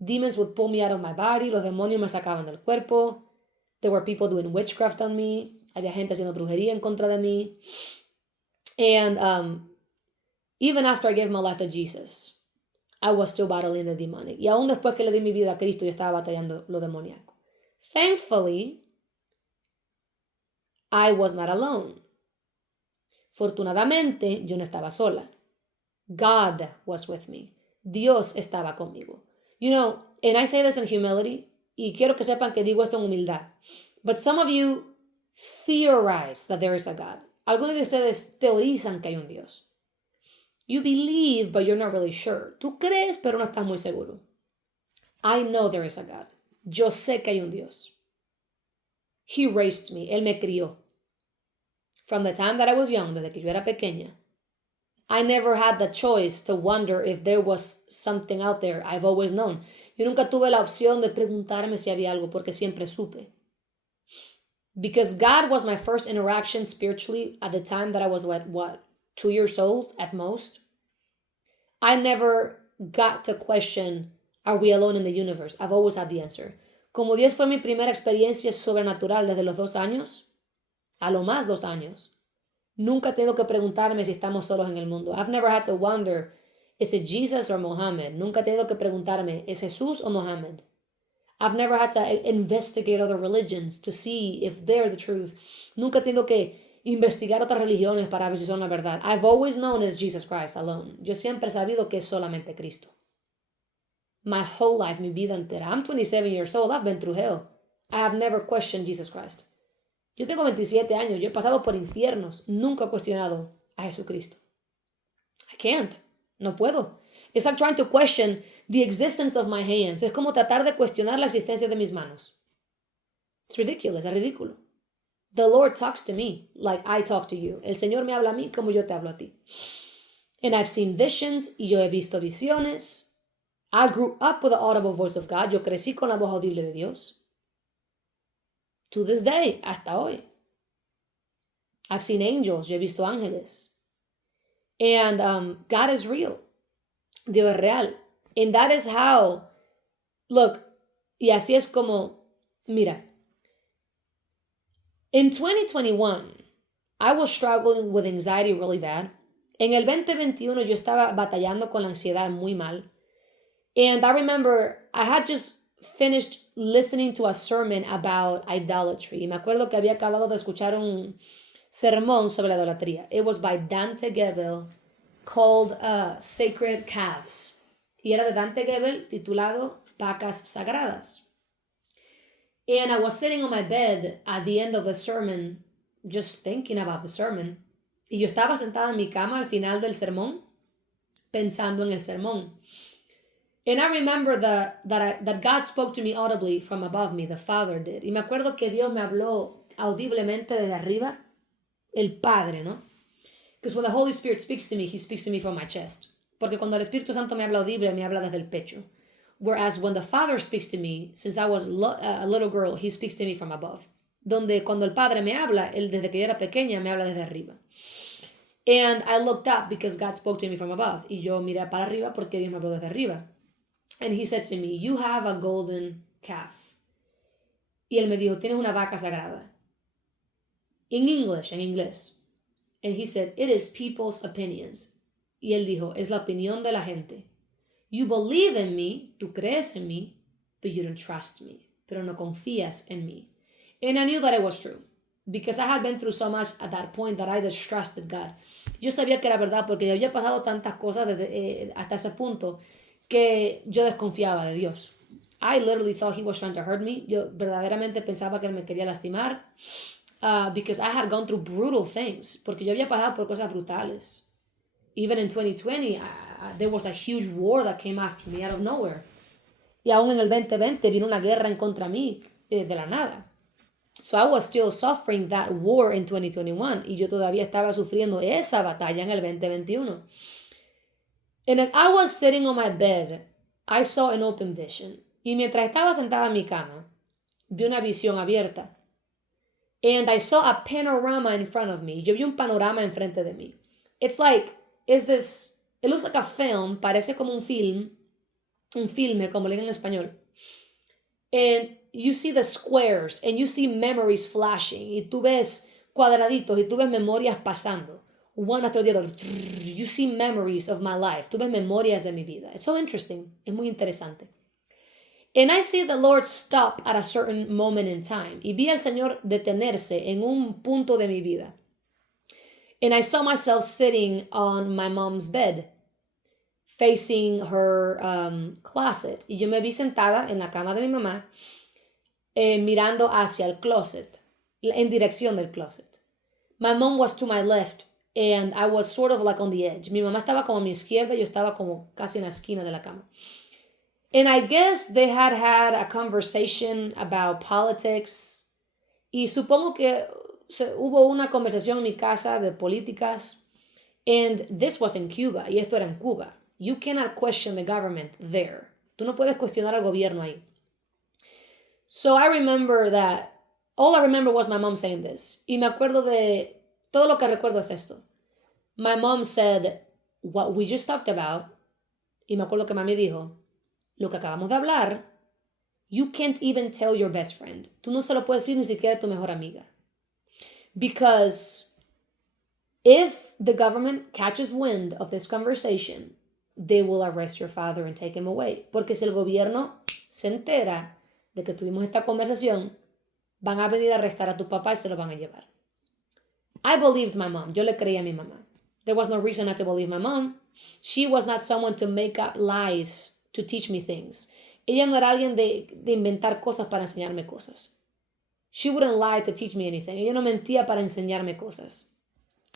Demons would pull me out of my body. Los demonios me sacaban del cuerpo. There were people doing witchcraft on me. Había gente haciendo brujería en contra de mí. And even after I gave my life to Jesus, I was still battling the demonic. Y aún después que le di mi vida a Cristo, yo estaba batallando lo demoníaco. Thankfully, I was not alone. Fortunadamente, yo no estaba sola. God was with me. Dios estaba conmigo. You know, and I say this in humility, y quiero que sepan que digo esto en humildad. But some of you theorize that there is a God. Algunos de ustedes teorizan que hay un Dios. You believe, but you're not really sure. Tú crees, pero no estás muy seguro. I know there is a God. Yo sé que hay un Dios. He raised me. Él me crió. From the time that I was young, desde que yo era pequeña, I never had the choice to wonder if there was something out there. I've always known. Yo nunca tuve la opción de preguntarme si había algo, porque siempre supe. Because God was my first interaction spiritually at the time that I was, 2 years old at most. I never got to question, are we alone in the universe? I've always had the answer. Como Dios fue mi primera experiencia sobrenatural desde los 2 años, a lo más 2 años, nunca tengo que preguntarme si estamos solos en el mundo. I've never had to wonder, is it Jesus or Muhammad? Nunca tengo que preguntarme, ¿es Jesús o Muhammad? I've never had to investigate other religions to see if they're the truth. Nunca tengo que investigar otras religiones para ver si son la verdad. I've always known it's Jesus Christ alone. Yo siempre he sabido que es solamente Cristo. My whole life, mi vida entera. I'm 27 years old. I've been through hell. I have never questioned Jesus Christ. Yo tengo 27 años. Yo he pasado por infiernos. Nunca he cuestionado a Jesucristo. I can't. No puedo. It's like trying to question the existence of my hands. Es como tratar de cuestionar la existencia de mis manos. It's ridiculous. Es ridículo. The Lord talks to me like I talk to you. El Señor me habla a mí como yo te hablo a ti. And I've seen visions, y yo he visto visiones. I grew up with the audible voice of God. Yo crecí con la voz audible de Dios. To this day, hasta hoy. I've seen angels. Yo he visto ángeles. And God is real. Dios es real. And that is how, look, y así es como, mira, in 2021, I was struggling with anxiety really bad. En el 2021 yo estaba batallando con la ansiedad muy mal. And I remember I had just finished listening to a sermon about idolatry. Y me acuerdo que había acabado de escuchar un sermón sobre la idolatría. It was by Dante Gebel, called Sacred Calves. Y era de Dante Gebel, titulado Vacas Sagradas. And I was sitting on my bed at the end of the sermon, just thinking about the sermon. Y yo estaba sentada en mi cama al final del sermón, pensando en el sermón. And I remember that God spoke to me audibly from above me, the Father did. Y me acuerdo que Dios me habló audiblemente desde arriba, el Padre, ¿no? Because when the Holy Spirit speaks to me, He speaks to me from my chest. Porque cuando el Espíritu Santo me habla audible, me habla desde el pecho. Whereas when the Father speaks to me, since I was a little girl, He speaks to me from above. Donde cuando el Padre me habla, Él desde que yo era pequeña me habla desde arriba. And I looked up because God spoke to me from above. Y yo miré para arriba porque Dios me habló desde arriba. And He said to me, you have a golden calf. Y Él me dijo, tienes una vaca sagrada. In English, en inglés. And He said, it is people's opinions. Y Él dijo, es la opinión de la gente. You believe in me, tú crees en mí, but you don't trust me. pero no confías en mí. And I knew that it was true, because I had been through so much at that point that I distrusted God. Yo sabía que era verdad porque yo había pasado tantas cosas hasta ese punto que yo desconfiaba de Dios. I literally thought he was trying to hurt me. Yo verdaderamente pensaba que él me quería lastimar, because I had gone through brutal things, porque yo había pasado por cosas brutales. Even in 2020, there was a huge war that came after me out of nowhere. Y aún en el 2020 vino una guerra en contra mí de la nada. So I was still suffering that war in 2021 y yo todavía estaba sufriendo esa batalla en el 2021. And as I was sitting on my bed, I saw an open vision. Y mientras estaba sentada en mi cama, vi una visión abierta. And I saw a panorama in front of me. Yo vi un panorama enfrente de mí. It's like, it looks like a film, parece como un filme, como le digan en español. And you see the squares, and you see memories flashing, y tú ves cuadraditos, y tú ves memorias pasando, one after the other. You see memories of my life. Tú ves memorias de mi vida. It's so interesting. Es muy interesante. And I see the Lord stop at a certain moment in time. Y vi al Señor detenerse en un punto de mi vida. And I saw myself sitting on my mom's bed, facing her closet. Y yo me vi sentada en la cama de mi mamá, mirando hacia el closet, en dirección del closet. My mom was to my left, and I was sort of like on the edge. Mi mamá estaba como a mi izquierda y yo estaba como casi en la esquina de la cama. And I guess they had a conversation about politics. Y supongo que hubo una conversación en mi casa de políticas. And this was in Cuba. Y esto era en Cuba. You cannot question the government there. Tú no puedes cuestionar al gobierno ahí. So I remember that all I remember was my mom saying this. Y me acuerdo de, todo lo que recuerdo es esto. My mom said, what we just talked about. Y me acuerdo que mami dijo, lo que acabamos de hablar, you can't even tell your best friend. Tú no se lo puedes decir ni siquiera a tu mejor amiga. Because if the government catches wind of this conversation, they will arrest your father and take him away. Porque si el gobierno se entera de que tuvimos esta conversación, van a venir a arrestar a tu papá y se lo van a llevar. I believed my mom. Yo le creía a mi mamá. There was no reason not to believe my mom. She was not someone to make up lies to teach me things. Ella no era alguien de inventar cosas para enseñarme cosas. She wouldn't lie to teach me anything. Ella no mentía para enseñarme cosas.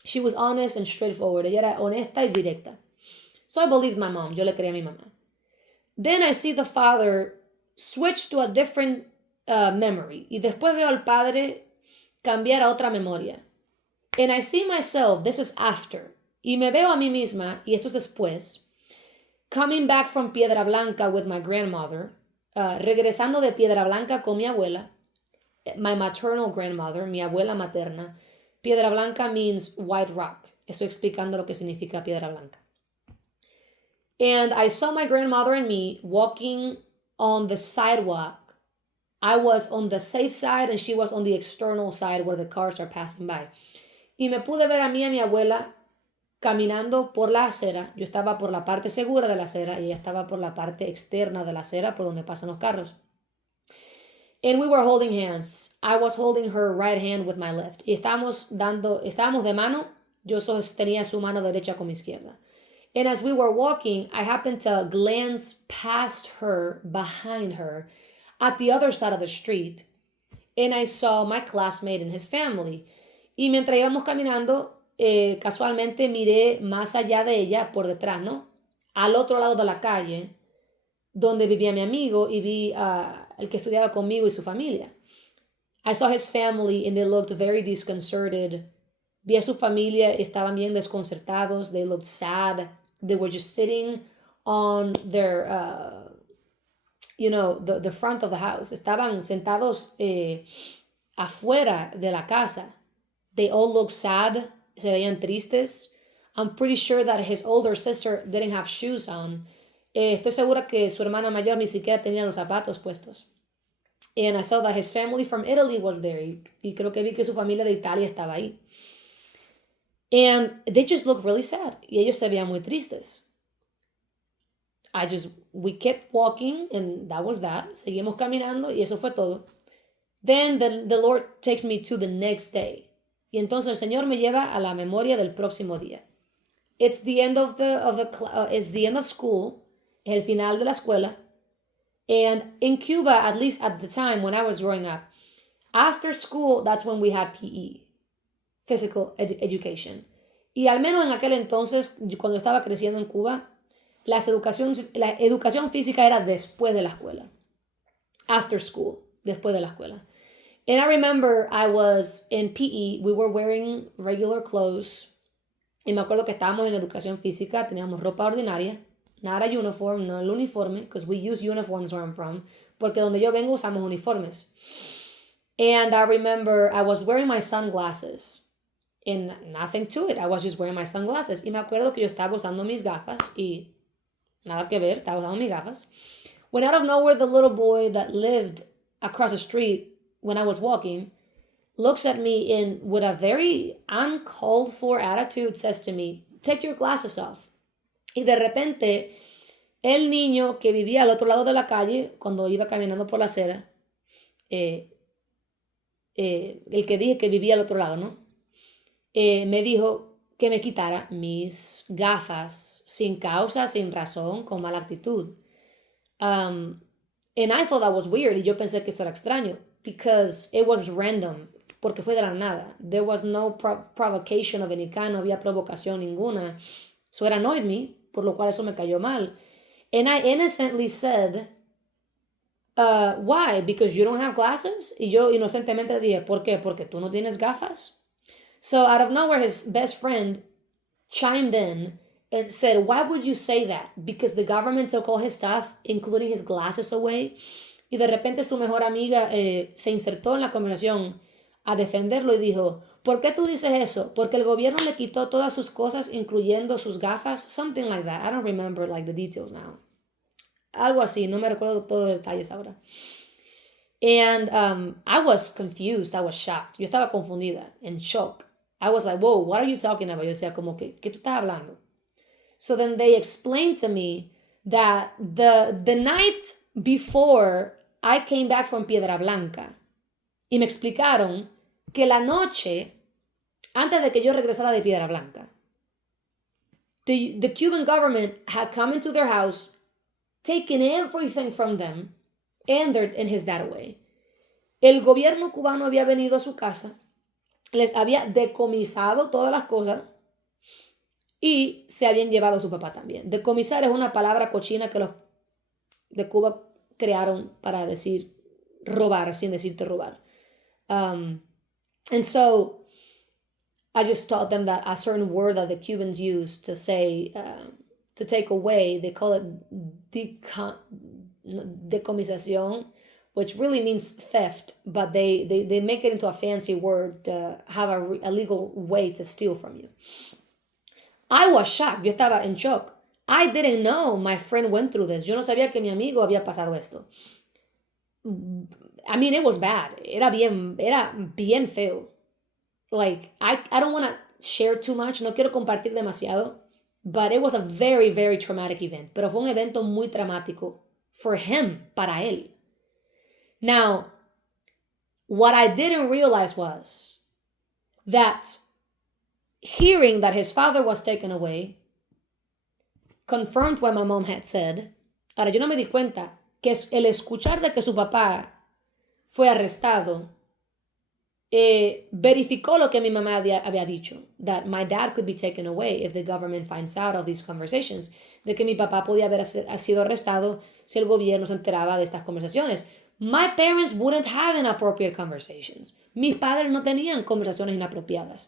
She was honest and straightforward. Ella era honesta y directa. So I believed my mom. Yo le creía a mi mamá. Then I see the father switch to a different memory. Y después veo al padre cambiar a otra memoria. And I see myself, this is after. Y me veo a mí misma, y esto es después, coming back from Piedra Blanca with my grandmother, regresando de Piedra Blanca con mi abuela, my maternal grandmother, mi abuela materna. Piedra Blanca means white rock. Estoy explicando lo que significa Piedra Blanca. And I saw my grandmother and me walking on the sidewalk. I was on the safe side and she was on the external side where the cars are passing by. Y me pude ver a mí y a mi abuela caminando por la acera. Yo estaba por la parte segura de la acera y ella estaba por la parte externa de la acera por donde pasan los carros. And we were holding hands. I was holding her right hand with my left. Y estábamos de mano. Yo sostenía su mano derecha con mi izquierda. And as we were walking, I happened to glance past her, behind her, at the other side of the street. And I saw my classmate and his family. Y mientras íbamos caminando, casualmente miré más allá de ella, por detrás, ¿no? Al otro lado de la calle, donde vivía mi amigo, y vi el que estudiaba conmigo y su familia. I saw his family and they looked very disconcerted. Vi a su familia, estaban bien desconcertados. They looked sad. They were just sitting on their, the front of the house. Estaban sentados afuera de la casa. They all looked sad. Se veían tristes. I'm pretty sure that his older sister didn't have shoes on. Estoy segura que su hermana mayor ni siquiera tenía los zapatos puestos. And I saw that his family from Italy was there. Y creo que vi que su familia de Italia estaba ahí. And they just looked really sad. Y ellos se veían muy tristes. we kept walking and that was that. Seguimos caminando y eso fue todo. Then the Lord takes me to the next day. Y entonces el Señor me lleva a la memoria del próximo día. It's the end it's the end of school, el final de la escuela. And in Cuba, at least at the time when I was growing up, after school, that's when we had PE, physical education. Y al menos en aquel entonces, cuando estaba creciendo en Cuba, la educación física era después de la escuela. After school, después de la escuela. And I remember I was in PE, we were wearing regular clothes. Y me acuerdo que estábamos en educación física, teníamos ropa ordinaria, nada uniform, no el uniforme, because we use uniforms where I'm from, porque donde yo vengo usamos uniformes. And I remember I was wearing my sunglasses. And nothing to it, I was just wearing my sunglasses. Y me acuerdo que yo estaba usando mis gafas y nada que ver, estaba usando mis gafas. When out of nowhere, the little boy that lived across the street when I was walking looks at me and with a very uncalled for attitude says to me, take your glasses off. Y de repente, el niño que vivía al otro lado de la calle, cuando iba caminando por la acera, el que dije que vivía al otro lado, ¿no? Me dijo que me quitara mis gafas sin causa, sin razón, con mala actitud. And I thought that was weird, y yo pensé que eso era extraño, because it was random, porque fue de la nada. There was no provocation of any kind, no había provocación ninguna. So it annoyed me, por lo cual eso me cayó mal. And I innocently said, why? Because you don't have glasses? Y yo inocentemente le dije, ¿por qué? Porque tú no tienes gafas. So out of nowhere, his best friend chimed in and said, why would you say that? Because the government took all his stuff, including his glasses, away. Y de repente su mejor amiga se insertó en la conversación a defenderlo y dijo, ¿por qué tú dices eso? Porque el gobierno le quitó todas sus cosas, incluyendo sus gafas. Something like that. I don't remember like the details now. Algo así, no me recuerdo todos los detalles ahora. And I was confused, I was shocked. Yo estaba confundida, in shock. I was like, whoa, what are you talking about? Yo decía, como que, ¿qué tú estás hablando? So then they explained to me that the night before I came back from Piedra Blanca, y me explicaron que la noche, antes de que yo regresara de Piedra Blanca, the Cuban government had come into their house, taken everything from them, and his dad away. El gobierno cubano había venido a su casa, les había decomisado todas las cosas y se habían llevado a su papá también. Decomisar es una palabra cochina que los de Cuba crearon para decir robar, sin decirte robar. And so I just taught them that a certain word that the Cubans use to say, to take away, they call it decomisación, which really means theft, but they make it into a fancy word to have a legal way to steal from you. I was shocked. Yo estaba en shock. I didn't know my friend went through this. Yo no sabía que mi amigo había pasado esto. I mean, it was bad. Era bien feo. Like, I don't want to share too much. No quiero compartir demasiado. But it was a very, very traumatic event. Pero fue un evento muy traumático for him, para él. Now, what I didn't realize was that hearing that his father was taken away confirmed what my mom had said. Ahora, yo no me di cuenta que el escuchar de que su papá fue arrestado verificó lo que mi mamá había dicho, that my dad could be taken away if the government finds out of these conversations, de que mi papá podía haber sido arrestado si el gobierno se enteraba de estas conversaciones. My parents wouldn't have inappropriate conversations. Mis padres no tenían conversaciones inapropiadas.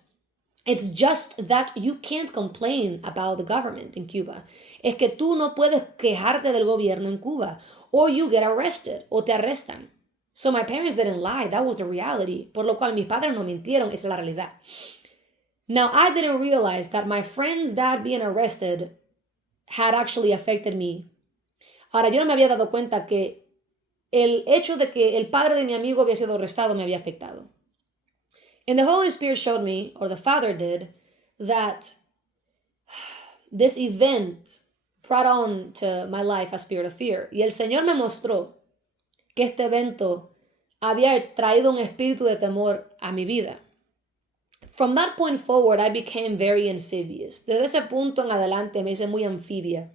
It's just that you can't complain about the government in Cuba. Es que tú no puedes quejarte del gobierno en Cuba. Or you get arrested, o te arrestan. So my parents didn't lie, that was the reality. Por lo cual mis padres no mintieron, esa es la realidad. Now, I didn't realize that my friend's dad being arrested had actually affected me. Ahora, yo no me había dado cuenta que el hecho de que el padre de mi amigo había sido arrestado me había afectado. And the Holy Spirit showed me, or the Father did, that this event brought on to my life a spirit of fear. Y el Señor me mostró que este evento había traído un espíritu de temor a mi vida. From that point forward, I became very amphibious. Desde ese punto en adelante me hice muy anfibia.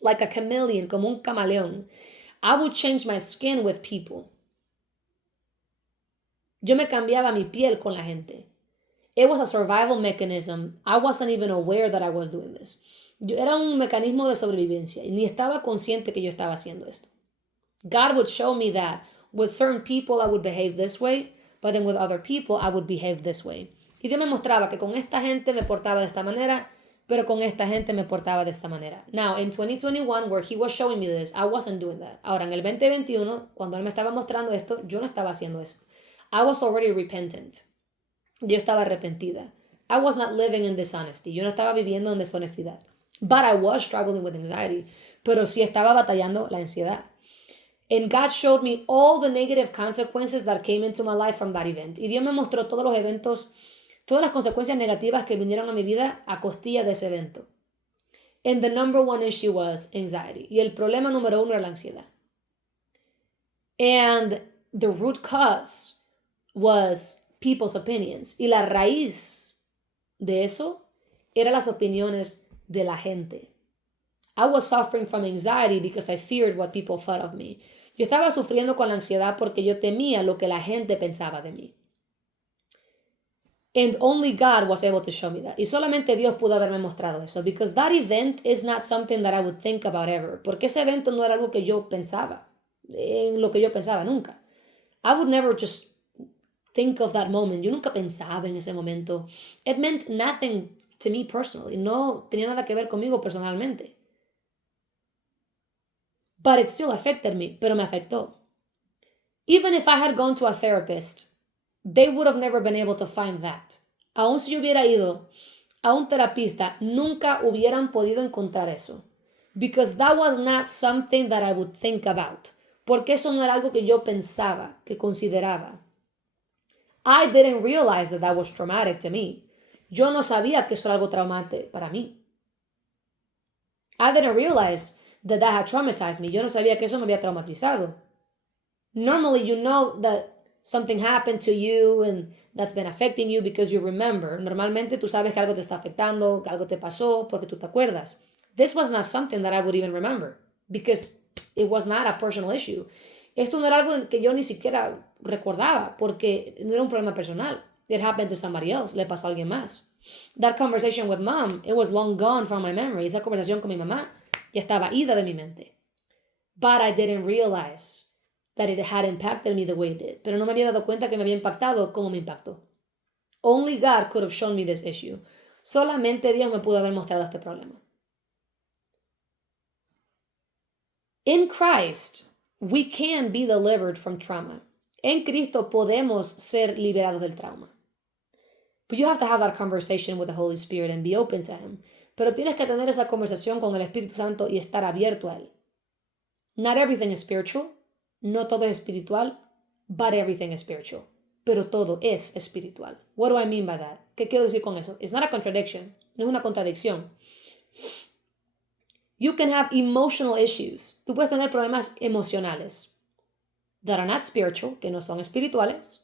Like a chameleon, como un camaleón. I would change my skin with people. Yo me cambiaba mi piel con la gente. It was a survival mechanism. I wasn't even aware that I was doing this. Era un mecanismo de sobrevivencia y ni estaba consciente que yo estaba haciendo esto. God would show me that with certain people I would behave this way, but then with other people I would behave this way. Y Dios me mostraba que con esta gente me portaba de esta manera, pero con esta gente me portaba de esta manera. Now, in 2021, where he was showing me this, I wasn't doing that. Ahora, en el 2021, cuando él me estaba mostrando esto, yo no estaba haciendo eso. I was already repentant. Yo estaba arrepentida. I was not living in dishonesty. Yo no estaba viviendo en deshonestidad. But I was struggling with anxiety. Pero sí estaba batallando la ansiedad. And God showed me all the negative consequences that came into my life from that event. Y Dios me mostró todos los eventos, todas las consecuencias negativas que vinieron a mi vida a costilla de ese evento. And the number one issue was anxiety. Y el problema número uno era la ansiedad. And the root cause was people's opinions. Y la raíz de eso eran las opiniones de la gente. I was suffering from anxiety because I feared what people thought of me. Yo estaba sufriendo con la ansiedad porque yo temía lo que la gente pensaba de mí. And only God was able to show me that. Y solamente Dios pudo haberme mostrado eso. Because that event is not something that I would think about ever. Porque ese evento no era algo que yo pensaba. En lo que yo pensaba nunca. I would never just think of that moment. Yo nunca pensaba en ese momento. It meant nothing to me personally. No tenía nada que ver conmigo personalmente. But it still affected me. Pero me afectó. Even if I had gone to a therapist, they would have never been able to find that. Aun si yo hubiera ido a un terapista, nunca hubieran podido encontrar eso. Because that was not something that I would think about. Porque eso no era algo que yo pensaba, que consideraba. I didn't realize that that was traumatic to me. Yo no sabía que eso era algo traumante para mí. I didn't realize that that had traumatized me. Yo no sabía que eso me había traumatizado. Normally, you know that something happened to you and that's been affecting you because you remember. Normalmente tú sabes que algo te está afectando, que algo te pasó porque tú te acuerdas. This was not something that I would even remember because it was not a personal issue. Esto no era algo que yo ni siquiera recordaba porque no era un problema personal. It happened to somebody else. Le pasó a alguien más. That conversation with mom, it was long gone from my memory. Esa conversación con mi mamá ya estaba ida de mi mente. But I didn't realize that it had impacted me the way it did. Pero no me había dado cuenta que me había impactado como me impactó. Only God could have shown me this issue. Solamente Dios me pudo haber mostrado este problema. In Christ, we can be delivered from trauma. En Cristo podemos ser liberados del trauma. But you have to have that conversation with the Holy Spirit and be open to Him. Pero tienes que tener esa conversación con el Espíritu Santo y estar abierto a Él. Not everything is spiritual. No todo es espiritual, but everything is spiritual. Pero todo es espiritual. What do I mean by that? ¿Qué quiero decir con eso? It's not a contradiction. No es una contradicción. You can have emotional issues. Tú puedes tener problemas emocionales that are not spiritual, que no son espirituales,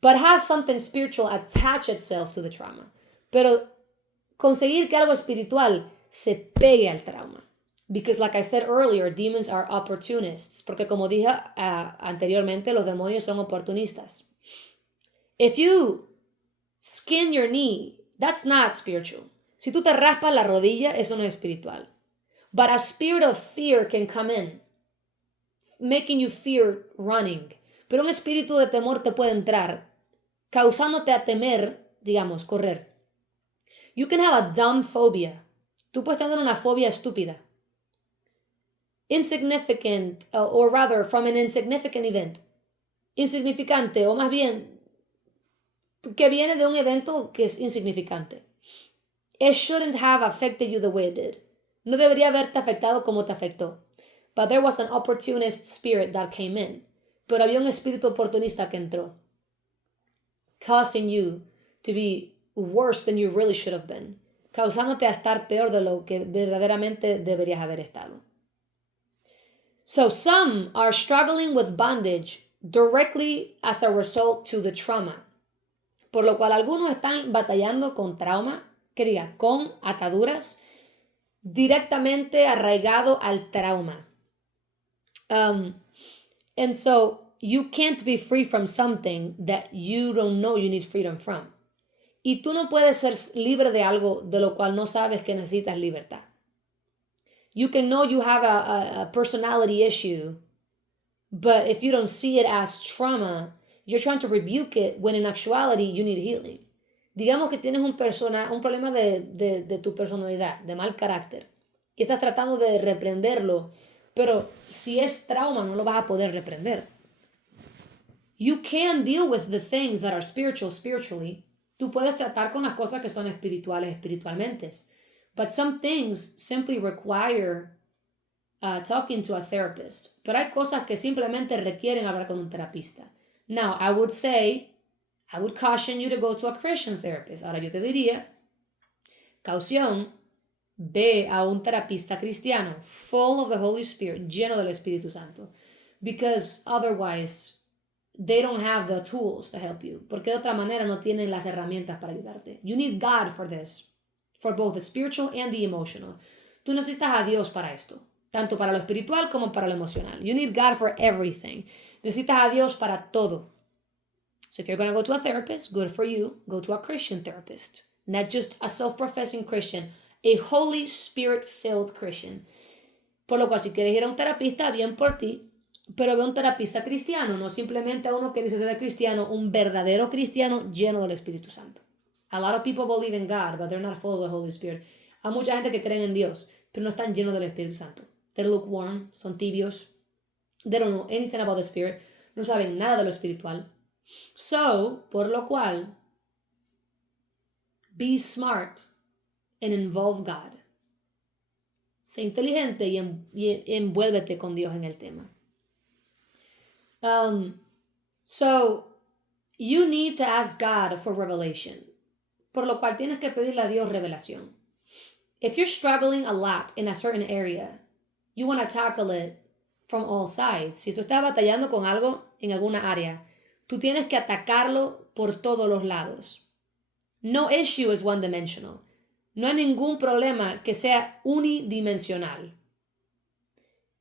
but have something spiritual attach itself to the trauma. Pero conseguir que algo espiritual se pegue al trauma. Because like I said earlier, demons are opportunists. Porque como dije anteriormente, los demonios son oportunistas. If you skin your knee, that's not spiritual. Si tú te raspas la rodilla, eso no es espiritual. But a spirit of fear can come in, making you fear running. Pero un espíritu de temor te puede entrar, causándote a temer, digamos, correr. You can have a dumb phobia. Tú puedes tener una fobia estúpida. Insignificant, or rather from an insignificant event. Insignificante, o más bien, que viene de un evento que es insignificante. It shouldn't have affected you the way it did. No debería haberte afectado como te afectó. But there was an opportunist spirit that came in. Pero había un espíritu oportunista que entró, causing you to be worse than you really should have been. causándote a estar peor de lo que verdaderamente deberías haber estado. So some are struggling with bondage directly as a result to the trauma. Por lo cual algunos están batallando con trauma, con ataduras, directamente arraigado al trauma. And so you can't be free from something that you don't know you need freedom from. Y tú no puedes ser libre de algo de lo cual no sabes que necesitas libertad. You can know you have a personality issue, but if you don't see it as trauma, you're trying to rebuke it when in actuality you need healing. Digamos que tienes un problema de tu personalidad, de mal carácter, y estás tratando de reprenderlo, pero si es trauma no lo vas a poder reprender. You can deal with the things that are spiritually. Tú puedes tratar con las cosas que son espirituales espiritualmente. But some things simply require talking to a therapist. Pero hay cosas que simplemente requieren hablar con un terapista. Now, I would caution you to go to a Christian therapist. Ahora yo te diría, caución, ve a un terapista cristiano, full of the Holy Spirit, lleno del Espíritu Santo. Because otherwise, they don't have the tools to help you. Porque de otra manera no tienen las herramientas para ayudarte. You need God for this. For both the spiritual and the emotional. Tú necesitas a Dios para esto. Tanto para lo espiritual como para lo emocional. You need God for everything. Necesitas a Dios para todo. So if you're going to go to a therapist, good for you. Go to a Christian therapist. Not just a self-professing Christian. A Holy Spirit-filled Christian. Por lo cual, si quieres ir a un terapista, bien por ti. Pero ve un terapista cristiano. No simplemente a uno que dice ser cristiano. Un verdadero cristiano lleno del Espíritu Santo. A lot of people believe in God, but they're not full of the Holy Spirit. Hay mucha gente que cree en Dios, pero no están llenos del Espíritu Santo. They're lukewarm, son tibios. They don't know anything about the Spirit. No saben nada de lo espiritual. So, por lo cual, be smart and involve God. Sé inteligente y envuélvete con Dios en el tema. So, you need to ask God for revelation. Por lo cual tienes que pedirle a Dios revelación. If you're struggling a lot in a certain area, you want to tackle it from all sides. Si tú estás batallando con algo en alguna área, tú tienes que atacarlo por todos los lados. No issue is one-dimensional. No hay ningún problema que sea unidimensional.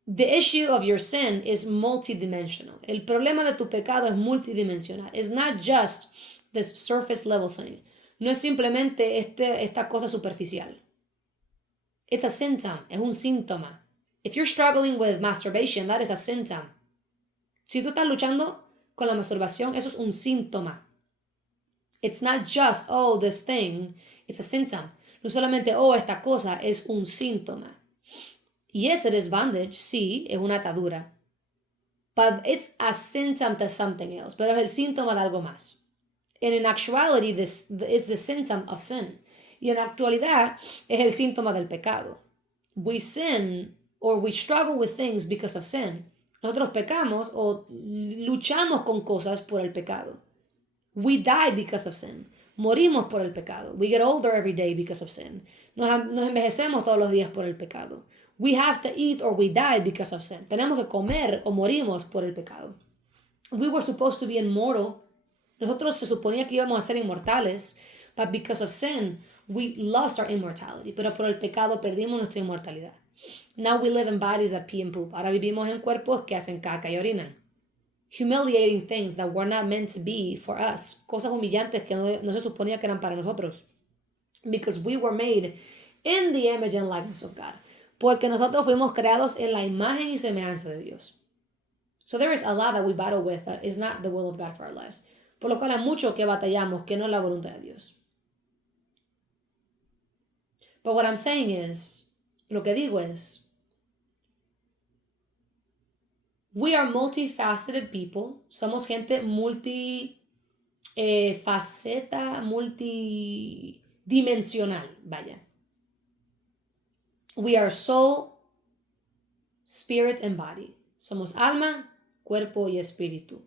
The issue of your sin is multidimensional. El problema de tu pecado es multidimensional. It's not just this surface level thing. No es simplemente esta cosa superficial. It's a symptom. Es un síntoma. If you're struggling with masturbation, that is a symptom. Si tú estás luchando con la masturbación, eso es un síntoma. It's not just, oh, this thing. It's a symptom. No solamente, oh, esta cosa, es un síntoma. Yes, it is bondage. Sí, es una atadura. But it's a symptom to something else. Pero es el síntoma de algo más. And in actuality, this is the symptom of sin. Y en actualidad es el síntoma del pecado. We sin or we struggle with things because of sin. Nosotros pecamos o luchamos con cosas por el pecado. We die because of sin. Morimos por el pecado. We get older every day because of sin. Nos envejecemos todos los días por el pecado. We have to eat or we die because of sin. Tenemos que comer o morimos por el pecado. We were supposed to be immortal. Nosotros se suponía que íbamos a ser inmortales, but because of sin, we lost our immortality. Pero por el pecado perdimos nuestra inmortalidad. Now we live in bodies that pee and poop. Ahora vivimos en cuerpos que hacen caca y orinan. Humiliating things that were not meant to be for us. Cosas humillantes que no se suponía que eran para nosotros. Because we were made in the image and likeness of God. Porque nosotros fuimos creados en la imagen y semejanza de Dios. So there is a lot that we battle with that is not the will of God for our lives. Por lo cual hay mucho que batallamos que no es la voluntad de Dios. But what I'm saying is, lo que digo es, we are multifaceted people. Somos gente multidimensional, vaya. We are soul, spirit, and body. Somos alma, cuerpo y espíritu.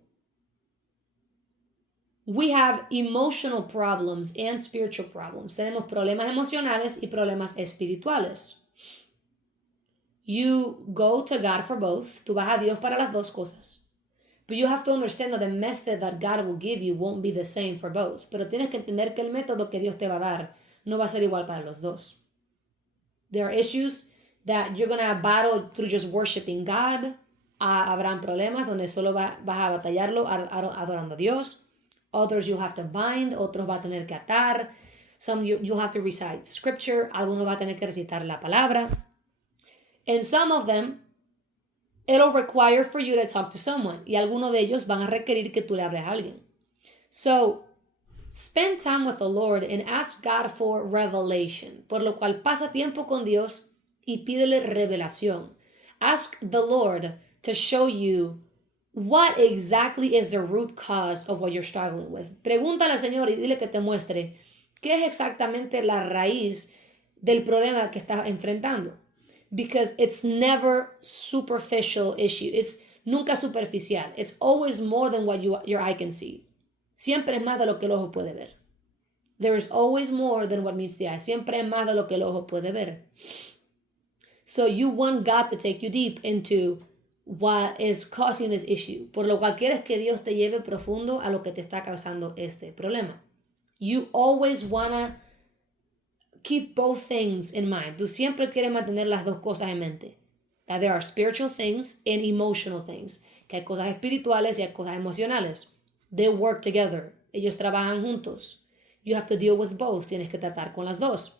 We have emotional problems and spiritual problems. Tenemos problemas emocionales y problemas espirituales. You go to God for both. Tú vas a Dios para las dos cosas. But you have to understand that the method that God will give you won't be the same for both. Pero tienes que entender que el método que Dios te va a dar no va a ser igual para los dos. There are issues that you're going to battle through just worshiping God. Habrán problemas donde solo vas a batallarlo adorando a Dios. Others you'll have to bind. Otros va a tener que atar. Some you'll have to recite scripture. Algunos va a tener que recitar la palabra. And some of them, it'll require for you to talk to someone. Y algunos de ellos van a requerir que tú le hables a alguien. So, spend time with the Lord and ask God for revelation. Por lo cual, pasa tiempo con Dios y pídele revelación. Ask the Lord to show you what exactly is the root cause of what you're struggling with. Pregúntale al Señor y dile que te muestre qué es exactamente la raíz del problema que estás enfrentando. Because it's never superficial issue. It's nunca superficial. It's always more than what your eye can see. Siempre es más de lo que el ojo puede ver. There is always more than what meets the eye. Siempre es más de lo que el ojo puede ver. So you want God to take you deep into what is causing this issue. Por lo cual quieres que Dios te lleve profundo a lo que te está causando este problema. You always wanna keep both things in mind. Tú siempre quieres mantener las dos cosas en mente. That there are spiritual things and emotional things. Que hay cosas espirituales y hay cosas emocionales. They work together. Ellos trabajan juntos. You have to deal with both. Tienes que tratar con las dos.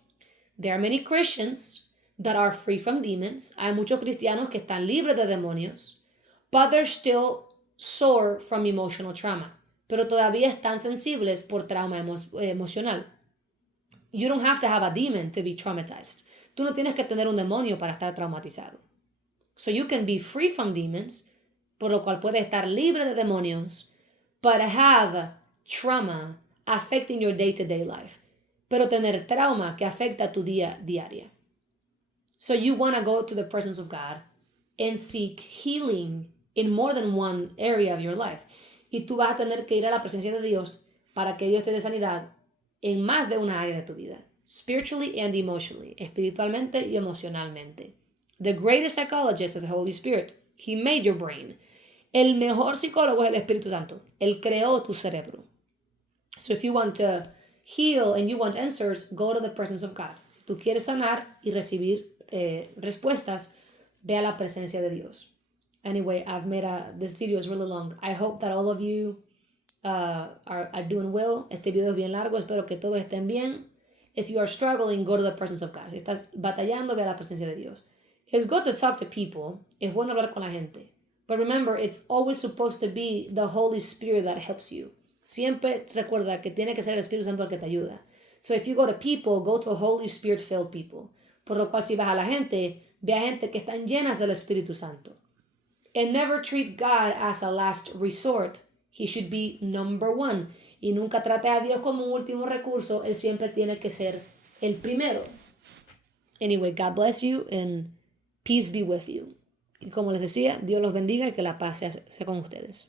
There are many Christians that are free from demons. Hay muchos cristianos que están libres de demonios. But they're still sore from emotional trauma. Pero todavía están sensibles por trauma emocional. You don't have to have a demon to be traumatized. Tú no tienes que tener un demonio para estar traumatizado. So you can be free from demons, por lo cual puedes estar libre de demonios, but have trauma affecting your day-to-day life. Pero tener trauma que afecta tu día diaria. So you want to go to the presence of God and seek healing in more than one area of your life. Y tú vas a tener que ir a la presencia de Dios para que Dios te dé sanidad en más de una área de tu vida. Spiritually and emotionally. Espiritualmente y emocionalmente. The greatest psychologist is the Holy Spirit. He made your brain. El mejor psicólogo es el Espíritu Santo. Él creó tu cerebro. So if you want to heal and you want answers, go to the presence of God. Si tú quieres sanar y recibir respuestas, ve a la presencia de Dios. Anyway, I've made this video is really long. I hope that all of you are doing well. Este video es bien largo. Espero que todos estén bien. If you are struggling, go to the presence of God. Si estás batallando, ve a la presencia de Dios. It's good to talk to people. Es bueno hablar con la gente. But remember, it's always supposed to be the Holy Spirit that helps you. Siempre recuerda que tiene que ser el Espíritu Santo el que te ayuda. So if you go to people, go to Holy Spirit-filled people. Por lo cual, si vas a la gente, ve a gente que están llenas del Espíritu Santo. And never treat God as a last resort. He should be number one. Y nunca trate a Dios como un último recurso. Él siempre tiene que ser el primero. Anyway, God bless you and peace be with you. Y como les decía, Dios los bendiga y que la paz sea con ustedes.